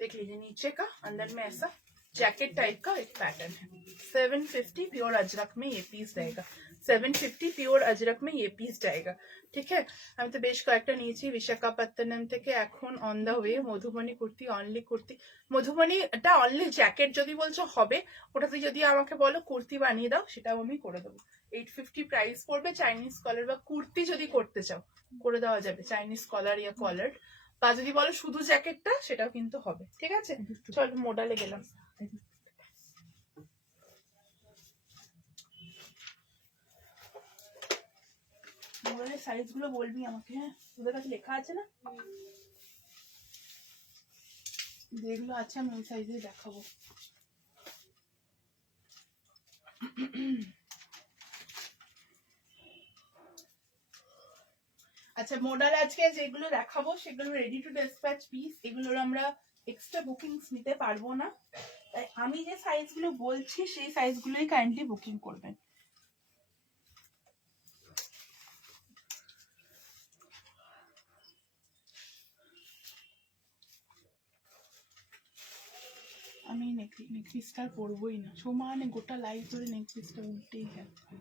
देख लीजिए नीचे का अंदर में ऐसा जैकेट टाइप का एक पैटर्न है 750 प्योर अजरक में ये पीस रहेगा 750 प्योर अजरक में ये पीस जाएगा ठीक है আমি তো বেশ কয়েকটা নিয়েছি বিশাখাপত্তনম থেকে এখন on the way Madhubani kurti only kurti মধুবনীটা অনলি জ্যাকেট যদি বলছো হবে ওটাতে যদি আমাকে বলো কুর্তি বানিয়ে দাও সেটাও আমি করে দেবো 850 প্রাইস পড়বে চাইনিজ কলার বা কুর্তি যদি করতে চাও করে দেওয়া যাবে চাইনিজ কলার ইয়া কলার বা যদি বলো শুধু জ্যাকেটটা সেটাও কিন্তু হবে ঠিক আছে চল মোডালে গেলাম মোবাইলের সাইজ গুলো বলবি আমাকে হ্যাঁ তোদের কাছে লেখা আছে না যেগুলো আছে আমি ওই সাইজে দেখাবো আচ্ছা মডেল আজকে যেগুলো দেখাবো সেগুলো রেডি টু ডিসপ্যাচ পিস এগুলোর আমরা এক্সট্রা বুকিংস নিতে পারবো না তাই আমি যে সাইজগুলো বলছি সেই সাইজগুলোই কাইন্ডলি বুকিং করবেন আমি নেক পিসটা পরবই না সমানে গোটা লাইভ ধরে নেক পিসটা উল্টেই থাকবে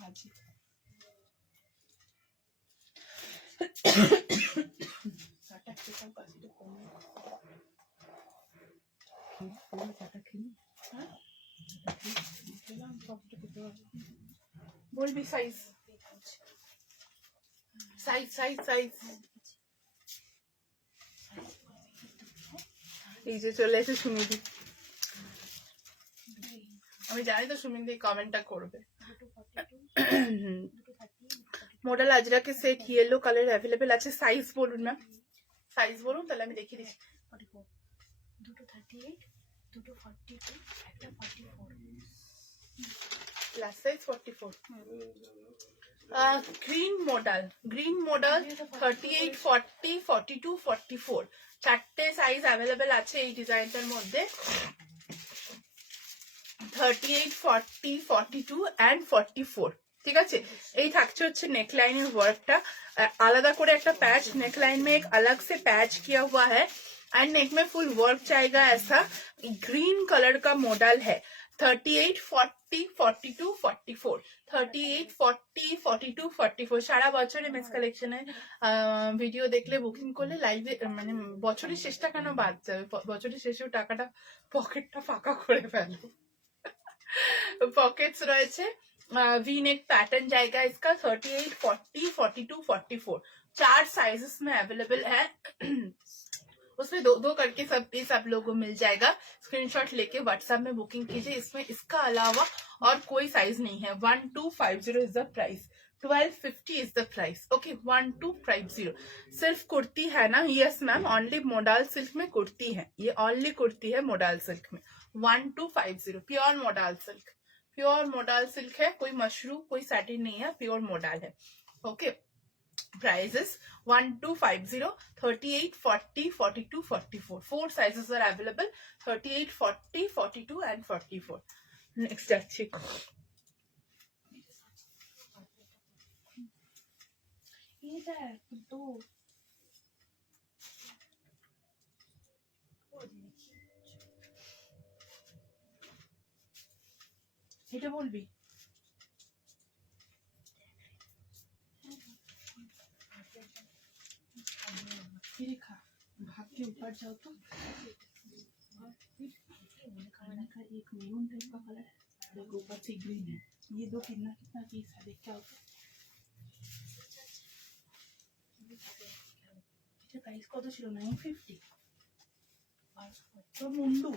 বাজি চাটা খেতাম কাশিটা কমে চাটা খেলি হ্যাঁ খেলাম সবটা খেতে পারবো বলবি সাইজ সাইজ সাইজ সাইজ এই যে চলে এসে সুমিদি আমি জানি তো সুমিদি কমেন্টটা করবে মডেল আজরাকে সেট ইয়েলো কালার অ্যাভেলেবেল আছে সাইজ বলুন ম্যাম সাইজ বলুন তাহলে আমি দেখিয়ে দিচ্ছি দুটো 38 দুটো 42 একটা 44 প্লাস সাইজ 44 গ্রিন মডেল 38, 40, 42, 44 চারটে সাইজ অ্যাভেলেবেল আছে এই ডিজাইনটার মধ্যে। 38, 40, 42 and 44, ঠিক আছে। এই থাকছে হচ্ছে नेकलाइन वर्कটা, আলাদা করে একটা पैच नेकलाइन में एक अलग से पैच किया हुआ है एंड नेक में फुल वर्क जाएगा। ऐसा ग्रीन कलर का मॉडल है। 38, 40, 42, 44, 38, 40, 42, 44 সারা বছরে মেস কালেকশনে ভিডিও দেখলে বুকিং করলে লাইভে মানে বছরের শেষটা কেন বাদ যাবে, বছরের শেষেও টাকাটা পকেটটা ফাঁকা করে ফেলো। पॉकेट्स रहे वी नेक पैटर्न जाएगा इसका। 38, 40, 42, 44 चार साइजेस में अवेलेबल है। उसमें दो दो करके सब पीस आप लोगों को मिल जाएगा। स्क्रीनशॉट लेके व्हाट्सएप में बुकिंग कीजिए। इसमें इसका अलावा और कोई साइज नहीं है। 1250 is the price, 1250 is the price. Okay 1250 सिर्फ कुर्ती है ना? Yes ma'am, only modal silk में कुर्ती है। ये ओनली कुर्ती है मोडाल सिल्क में। 1250 pure modal silk, pure modal silk है। कोई मशरू कोई सैटिन नहीं है, प्योर मोडाल है। Okay prices 1250, 38, 40, 42, 44 four sizes are available। 38, 40, 42 and 44 next যাচ্ছি। এটা তো এটা বলবি रेखा भाग के ऊपर जाओ तो खाने का एक मेरून टाइप का कलर है, एक ऊपर से ग्रीन है। ये दो कितना कितना पीस है देख क्या होता है। এটা প্রাইস কত ছিল? 950। তো মুন্ডু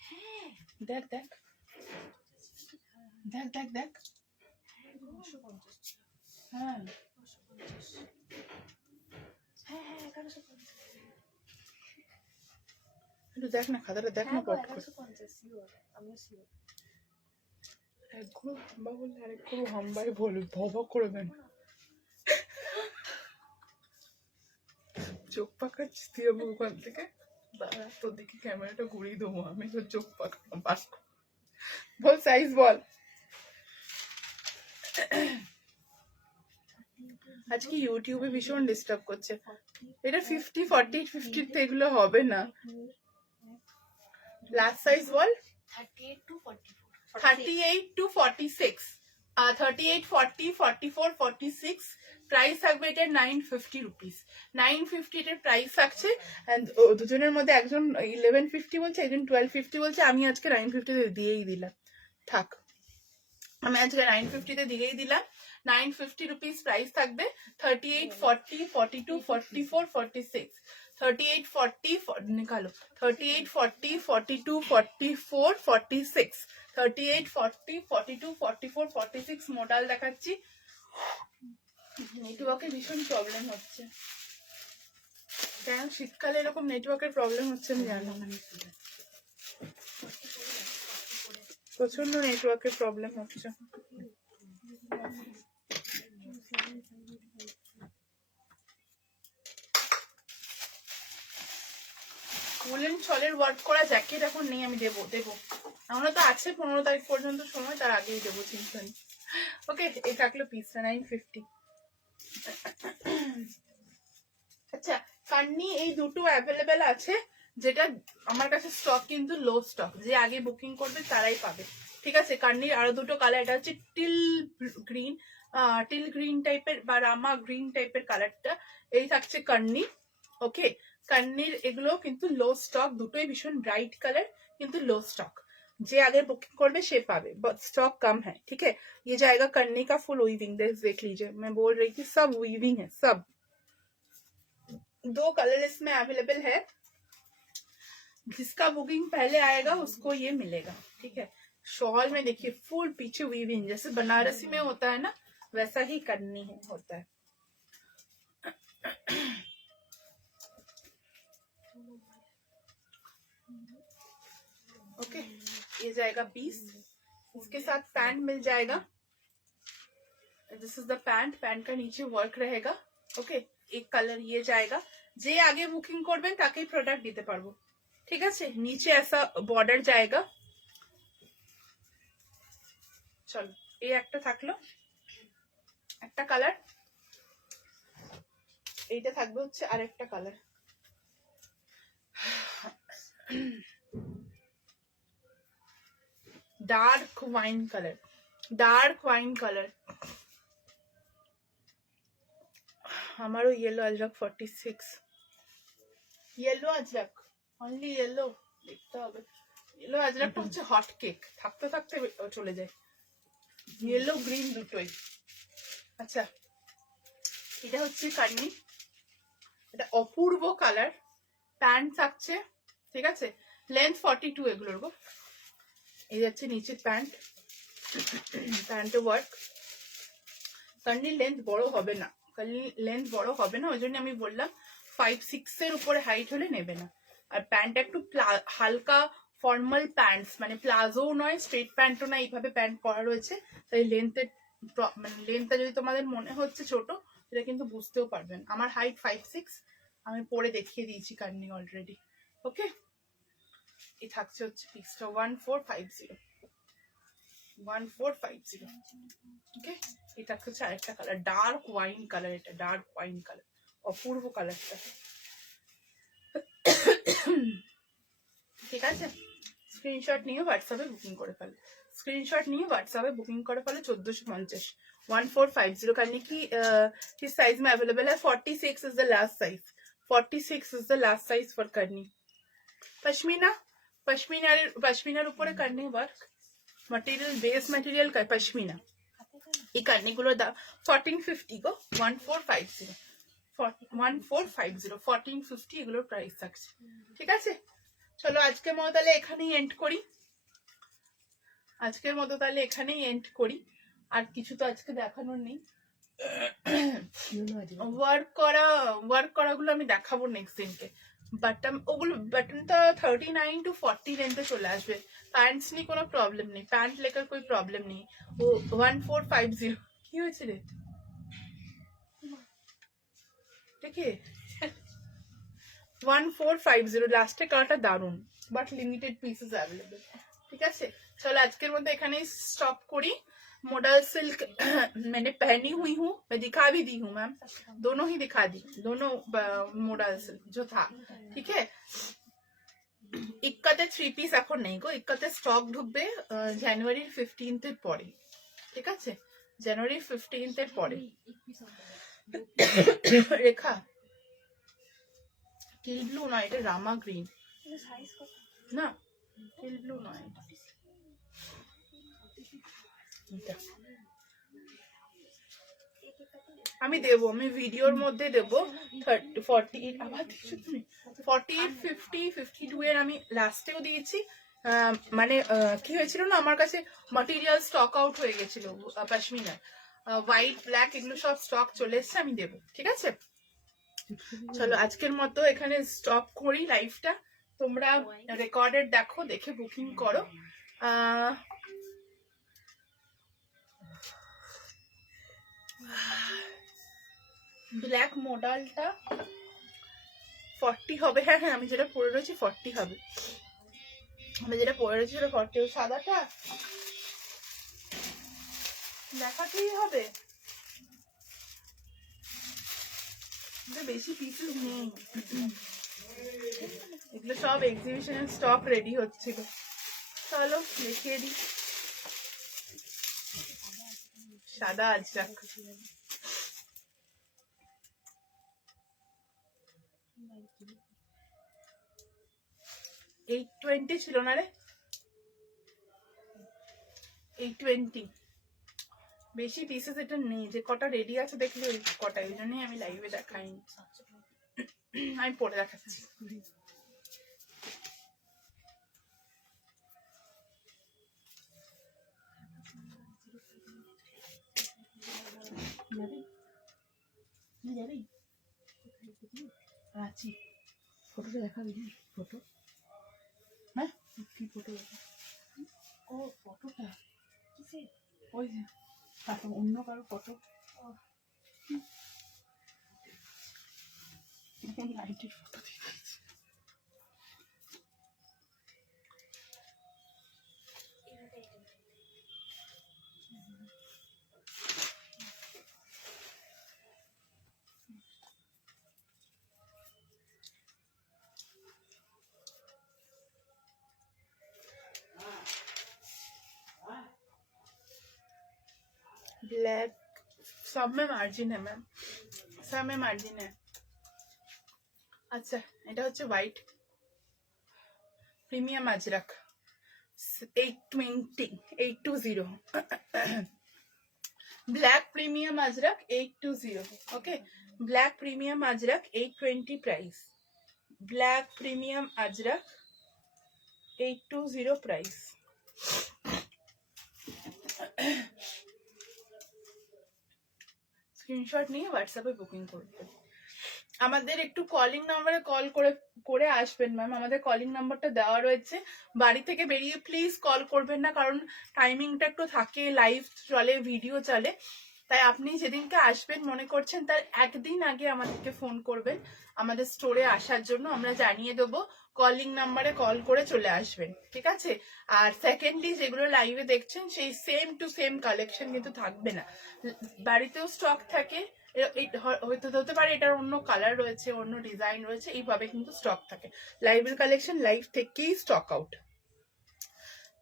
হ্যাঁ দেখ দেখ দেখ দেখ দেখ হ্যাঁ একটু দেখ না খাতাটা দেখ না পট করে। এক গুঁড়ো হাম্বা বললে আরেক গুঁড়ো হাম্বাই বলবে, ভবা করবে না। চোখ পাকাচ্ছিস তুই আমি ওখান থেকে, দাঁড়া তোর দিকে ক্যামেরাটা ঘুরিয়ে দেবো আমি, তোর চোখ পাকা বল সাইজ বল। আজকে ইউটিউবে ভীষণ ডিস্টার্ব করছে। এটা 50, 40, 50 তে এগুলো হবে না। Last size ball. 38 to 44, 38 to 46, 38, 40, 44, 46 price থাকবে এটা 950 রুপিস। 950 এটার প্রাইস থাকছে। দুজনের মধ্যে একজন 1150 বলছে, একজন 1250 বলছে। আমি আজকে 950 তে দিয়েই দিলাম, থাক আমি আজকে 950 তে দিয়েই দিলাম। 950 রুপিস প্রাইস থাকবে। 38, 40, 42, 44, 46, 38, 40 निकालो 38, 40, 42, 44, 46, 38, 40, 42, 44, 46 মডেল দেখাচ্ছি। নেটওয়ার্কে ভীষণ প্রবলেম হচ্ছে কেন? শীতকালে এরকম নেটওয়ার্কের প্রবলেম হচ্ছে আমি জানি না, প্রচন্ড নেটওয়ার্কের প্রবলেম হচ্ছে। উলেন ছলের ওয়ার্ক করা জ্যাকেট এখন নেই, আমি দেবো আমরা তো আছে 15 তারিখ পর্যন্ত সময়, তার আগেই দেবো, চিন্তা নেই। ওকে এই থাকলো পিসটা 950। আচ্ছা কান্নি এই দুটো অ্যাভেলেবেল আছে, যেটা আমার কাছে স্টক কিন্তু লো স্টক, যে আগে বুকিং করবে তারাই পাবে, ঠিক আছে। কান্নির আরো দুটো কালার, এটা হচ্ছে টিল গ্রিন টাইপের বা রামা গ্রিন টাইপের কালারটা, এই থাকছে কান্নি। ওকে কান্নির এগুলো কিন্তু লো স্টক, দুটোই ভীষণ ব্রাইট কালার কিন্তু লো স্টক, যে आगे बुकिंग करबे से पावे, बट स्टॉक कम है, ठीक है। ये जाएगा करनी का फुल वीविंग, देख लीजिए मैं बोल रही थी सब वीविंग है, सब। दो कलर इसमें अवेलेबल है, जिसका बुकिंग पहले आएगा उसको ये मिलेगा, ठीक है। शॉल में देखिए फुल पीछे वीविंग, जैसे बनारसी में होता है ना वैसा ही करनी है होता है। ओके ये जाएगा पीस, उसके साथ पैंट मिल जाएगा। दिस इज द पैंट का नीचे वर्क रहेगा। ओके, एक कलर ये जाएगा। যে আগে বুকিং করবেন তাকেই প্রোডাক্ট দিতে পারবো, ঠিক আছে। নিচে ऐसा বর্ডার जाएगा। চলো, এই একটা থাকলো, একটা কালার। এইটা থাকবে হচ্ছে আরেকটা colour. Dark wine colour, dark wine colour. আমারও yellow Ajrakh 46, yellow Ajrakh, only yellow. দেখতে হবে, ইয়েলো আজরাকটা হচ্ছে হট কেক, থাকতে থাকতে চলে যায়। ইয়েলো গ্রিন দুটোই। আচ্ছা, এটা হচ্ছে কার্নি, এটা অপূর্ব কালার। প্যান্ট থাকছে, ঠিক আছে, লেন্থ 42 এগুলোর গো। এই যাচ্ছে নিচে প্যান্ট, প্যান্টে ওয়ার্ক। কার্নির লেন্থ বড় হবে না, কার্নির লেন্থ বড় হবে না, ওই জন্য আমি বললাম 5-6 এর উপরে হাইট হলে নেবে না। আর প্যান্ট একটু হালকা ফর্মাল প্যান্টস, মানে প্লাজো নয়, স্ট্রেট প্যান্টও না, এইভাবে প্যান্ট করা রয়েছে। তাই লেন্থের মানে লেন্থটা যদি তোমাদের মনে হচ্ছে ছোট, সেটা কিন্তু বুঝতেও পারবেন। আমার হাইট 5-6, আমি পরে দেখিয়ে দিয়েছি কার্নি অলরেডি। ওকে, এই থাকছে হচ্ছে পিসটা 1450, 1450। ওকে, এটা হচ্ছে আরেকটা কালার, ডার্ক ওয়াইন কালার। এটা ডার্ক ওয়াইন কালার, অপূর্ব কালারটা, ঠিক আছে। স্ক্রিনশট নিয়ে হোয়াটসঅ্যাপে বুকিং করে ফেলো, স্ক্রিনশট নিয়ে হোয়াट्सएप बुकिंग করে ফেলো। 1450, 1450। करने की किस साइज में अवेलेबल है? 46 is the last size, 46 is the last size for करनी। पश्मीना, पश्मीनार উপরে करनी वर्क, मटेरियल बेस मटेरियल का पश्मीना। এই करनी গুলো দাম 1450 গো, 1450, 1450, 1450 এগুলোর প্রাইস থাকছে, ঠিক আছে। চলো আজকের মতো তাহলে এখানেই এন্ড করি, আজকের মতো তাহলে এখানেই এন্ড করি। আর কিছু তো আজকে দেখানোর নেই। ওয়ার্ক করাগুলো আমি দেখাবো নেক্সট দিনকে। বাটন, ওগুলো বাটনটা 39 to 40 রেঞ্জে চলে আসবে। প্যান্টস নিয়ে কোনো প্রবলেম নেই, প্যান্ট লেকার কোই প্রবলেম নেই। ও 1450 কি হয়েছে রে? ঠিক আছে, 1450 লাস্টে কালারটা দারুন, বাট লিমিটেড পিসেস অ্যাভেলেবল, ঠিক আছে। চলো আজকের মধ্যে এখানেই স্টপ করি। मॉडल सिल्क मैंने पहनी हुई हूँ, मैं दिखा भी दी हूँ मैम, दोनों ही दिखा दी, दोनों मॉडल सिल्क जो था, ठीक है। ইক্কাতে 3 পিস এখন নেই গো, ইক্কাতে স্টক ঢুকবে জানুয়ারি 15 এর পরে, ঠিক আছে, জানুয়ারি 15 এর পরে। রেখা, টিল ব্লু নয়, এটা রামা গ্রিন না, টিল ব্লু নয় এটা। আমি দেবো, আমি ভিডিওর মধ্যে দেবো 48, আবার 48, 50, 52 এর আমি লাস্টেও দিয়েছি। মানে কি হয়েছিল না, আমার কাছে ম্যাটেরিয়াল স্টক আউট হয়ে গেছিল পশমিনার, হোয়াইট ব্ল্যাক এগুলো সব স্টক চলে এসছে, আমি দেবো, ঠিক আছে। চলো আজকের মতো এখানে স্টপ করি লাইভটা। তোমরা রেকর্ডেড দেখো, দেখে বুকিং করো। ব্ল্যাক মডেলটা 40 হবে, হ্যাঁ হ্যাঁ, আমি যেটা পরে রয়েছি 40 হবে, আমি যেটা পরে রয়েছি সেটা 40। সাদাটা দেখাতেই হবে, বেশি পিসেস নেই, এগুলো সব এক্সিবিশনের স্টক রেডি হচ্ছিল। চলো দেখিয়ে দিই, সাদা আজরাক, 820 ছিল না রে, 820। বেশি পিসেস এটা নেই, যে কটা রেডি আছে দেখলে ওই কটা, ওই জন্যই আমি লাইভে দেখাইনি, আমি পরে দেখাচ্ছি। আছি, ফটোটা দেখাবি? ফটো, হ্যাঁ কি ফটো? ও ফটোটা ওই যে অন্য কারো ফটো লাইটের ফটো দিয়ে দিয়েছি। ब्लैक सब में मार्जिन है मैम, सब में मार्जिन है। আচ্ছা এটা হচ্ছে white premium Ajrakh 820 black premium Ajrakh 820 okay, black premium Ajrakh 820 price, black premium Ajrakh 820 price. Screenshot নিয়ে হোয়াটসঅ্যাপে বুকিং করবেন। আমাদের একটু কলিং নাম্বারে কল করে আসবেন ম্যাম, আমাদের কলিং নাম্বারটা দেওয়া রয়েছে। বাড়ি থেকে বেরিয়ে প্লিজ কল করবেন না, কারণ টাইমিংটা একটু থাকে, লাইভ চলে, ভিডিও চলে, তাই আপনি যেদিনকে আসবেন মনে করছেন তার একদিন আগে আমাদেরকে ফোন করবেন আমাদের স্টোরে আসার জন্য, আমরা জানিয়ে দেবো। কলিং নাম্বারে কল করে চলে আসবেন, ঠিক আছে? আর সেকেন্ডলি যেগুলো লাইভে দেখছেন সেই সেম টু সেম কালেকশন কিন্তু থাকবে না, বাড়িতেও স্টক থাকে, হতে পারে এটার অন্য কালার রয়েছে, অন্য ডিজাইন রয়েছে, এইভাবে কিন্তু স্টক থাকে। লাইভের কালেকশন লাইভ থেকেই স্টক আউট,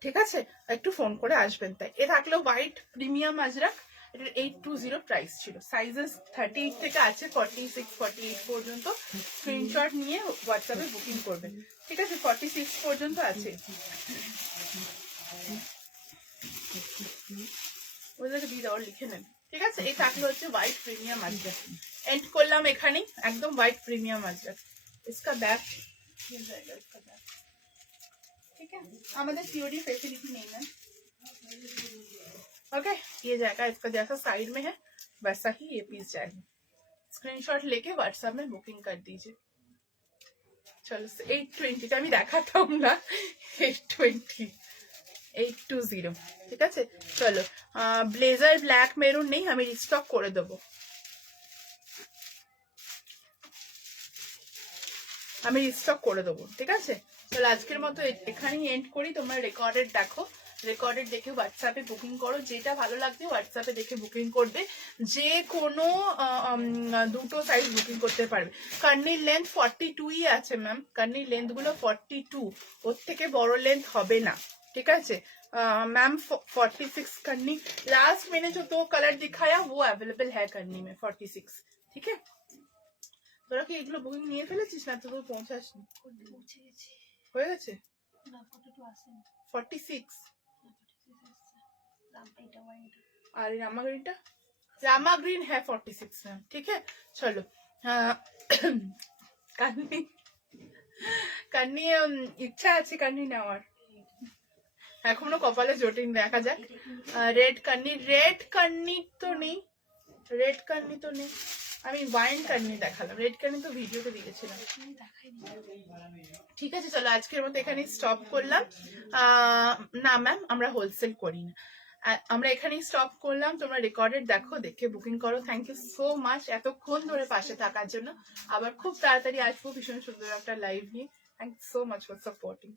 ঠিক আছে? একটু ফোন করে আসবেন। তাই এ থাকলো হোয়াইট প্রিমিয়াম আজরাক, এটার 820 প্রাইস ছিল। সাইজেস 38 থেকে আছে 46 48 পর্যন্ত। স্ক্রিনশট নিয়ে হোয়াটসঅ্যাপে বুকিং করবেন, ঠিক আছে? 46 পর্যন্ত আছে, ওদেরকে দিয়ে দেওয়ার লিখে নেন, ঠিক আছে? এই থাকলো হচ্ছে হোয়াইট প্রিমিয়াম আজরাক। এন্ড করলাম এখানেই, একদম হোয়াইট প্রিমিয়াম আজরাক। इसका बैक ये जाएगा, इसका बैक, ठीक है? हमारे सीओडी फैसिलिटी नहीं है, ओके? ये जाएगा, इसका जैसा साइड में है वैसा ही ये पीस जाएगा। स्क्रीनशॉट लेके व्हाट्सएप में बुकिंग कर दीजिए। चलो 820 আমি দেখাতাম না, 820 ঠিক আছে? চলো ব্লেজার ব্ল্যাক মেরুন নেই, আমি রিস্টক করে দেবো, আমি রিস্টক করে দেবো, ঠিক আছে? চলো আজকের মতো এখানেই এন্ড করি। তোমরা রেকর্ডেড দেখো, রেকর্ডেড দেখে হোয়াটসঅ্যাপে বুকিং করো, যেটা ভালো লাগবে হোয়াটসঅ্যাপে দেখে বুকিং করবে। যে কোনো দুটো সাইজ বুকিং করতে পারবে। কার্নির লেন্থ 42ই আছে ম্যাম, কার্নির লেন্থ গুলো 42, ওর থেকে বড় লেন্থ হবে না, ঠিক আছে मैम? 46 करनी लास्ट मैंने जो 2 कलर दिखाया वो अवेलेबल है करनी में 46, ठीक है? তোরা কি এগুলো বুকিং নিয়ে ফেলেছিস না? তো পৌঁছাসনি, পৌঁছে গেছি, হয়ে গেছে না ফটো তো আসেনি। 46 এটা ওয়াইনটা আর रामा ग्रीनটা, रामा ग्रीन है 46 मैम, ठीक है? चलो কান্নি কান্নি ইচ্ছা আছে কান্নি নেওয়ার, এখনো কপালে জোটেনি, দেখা যাক। রেড কান্নি তো নেই, রেড কান্নি তো নেই, আমি ওয়াইন কান্নি দেখালাম, রেড কান্নি তো ভিডিওতে দিয়েছিলাম, ঠিক আছে? চলো আজকের মতো এখানে স্টপ করলাম। না ম্যাম আমরা হোলসেল করি না, আমরা এখানেই স্টপ করলাম। তোমরা রেকর্ডেড দেখো, দেখে বুকিং করো। থ্যাংক ইউ সো মাচ এতক্ষণ ধরে পাশে থাকার জন্য। আবার খুব তাড়াতাড়ি আসবো ভীষণ সুন্দর একটা লাইভ নিয়ে। Thank you so much for supporting.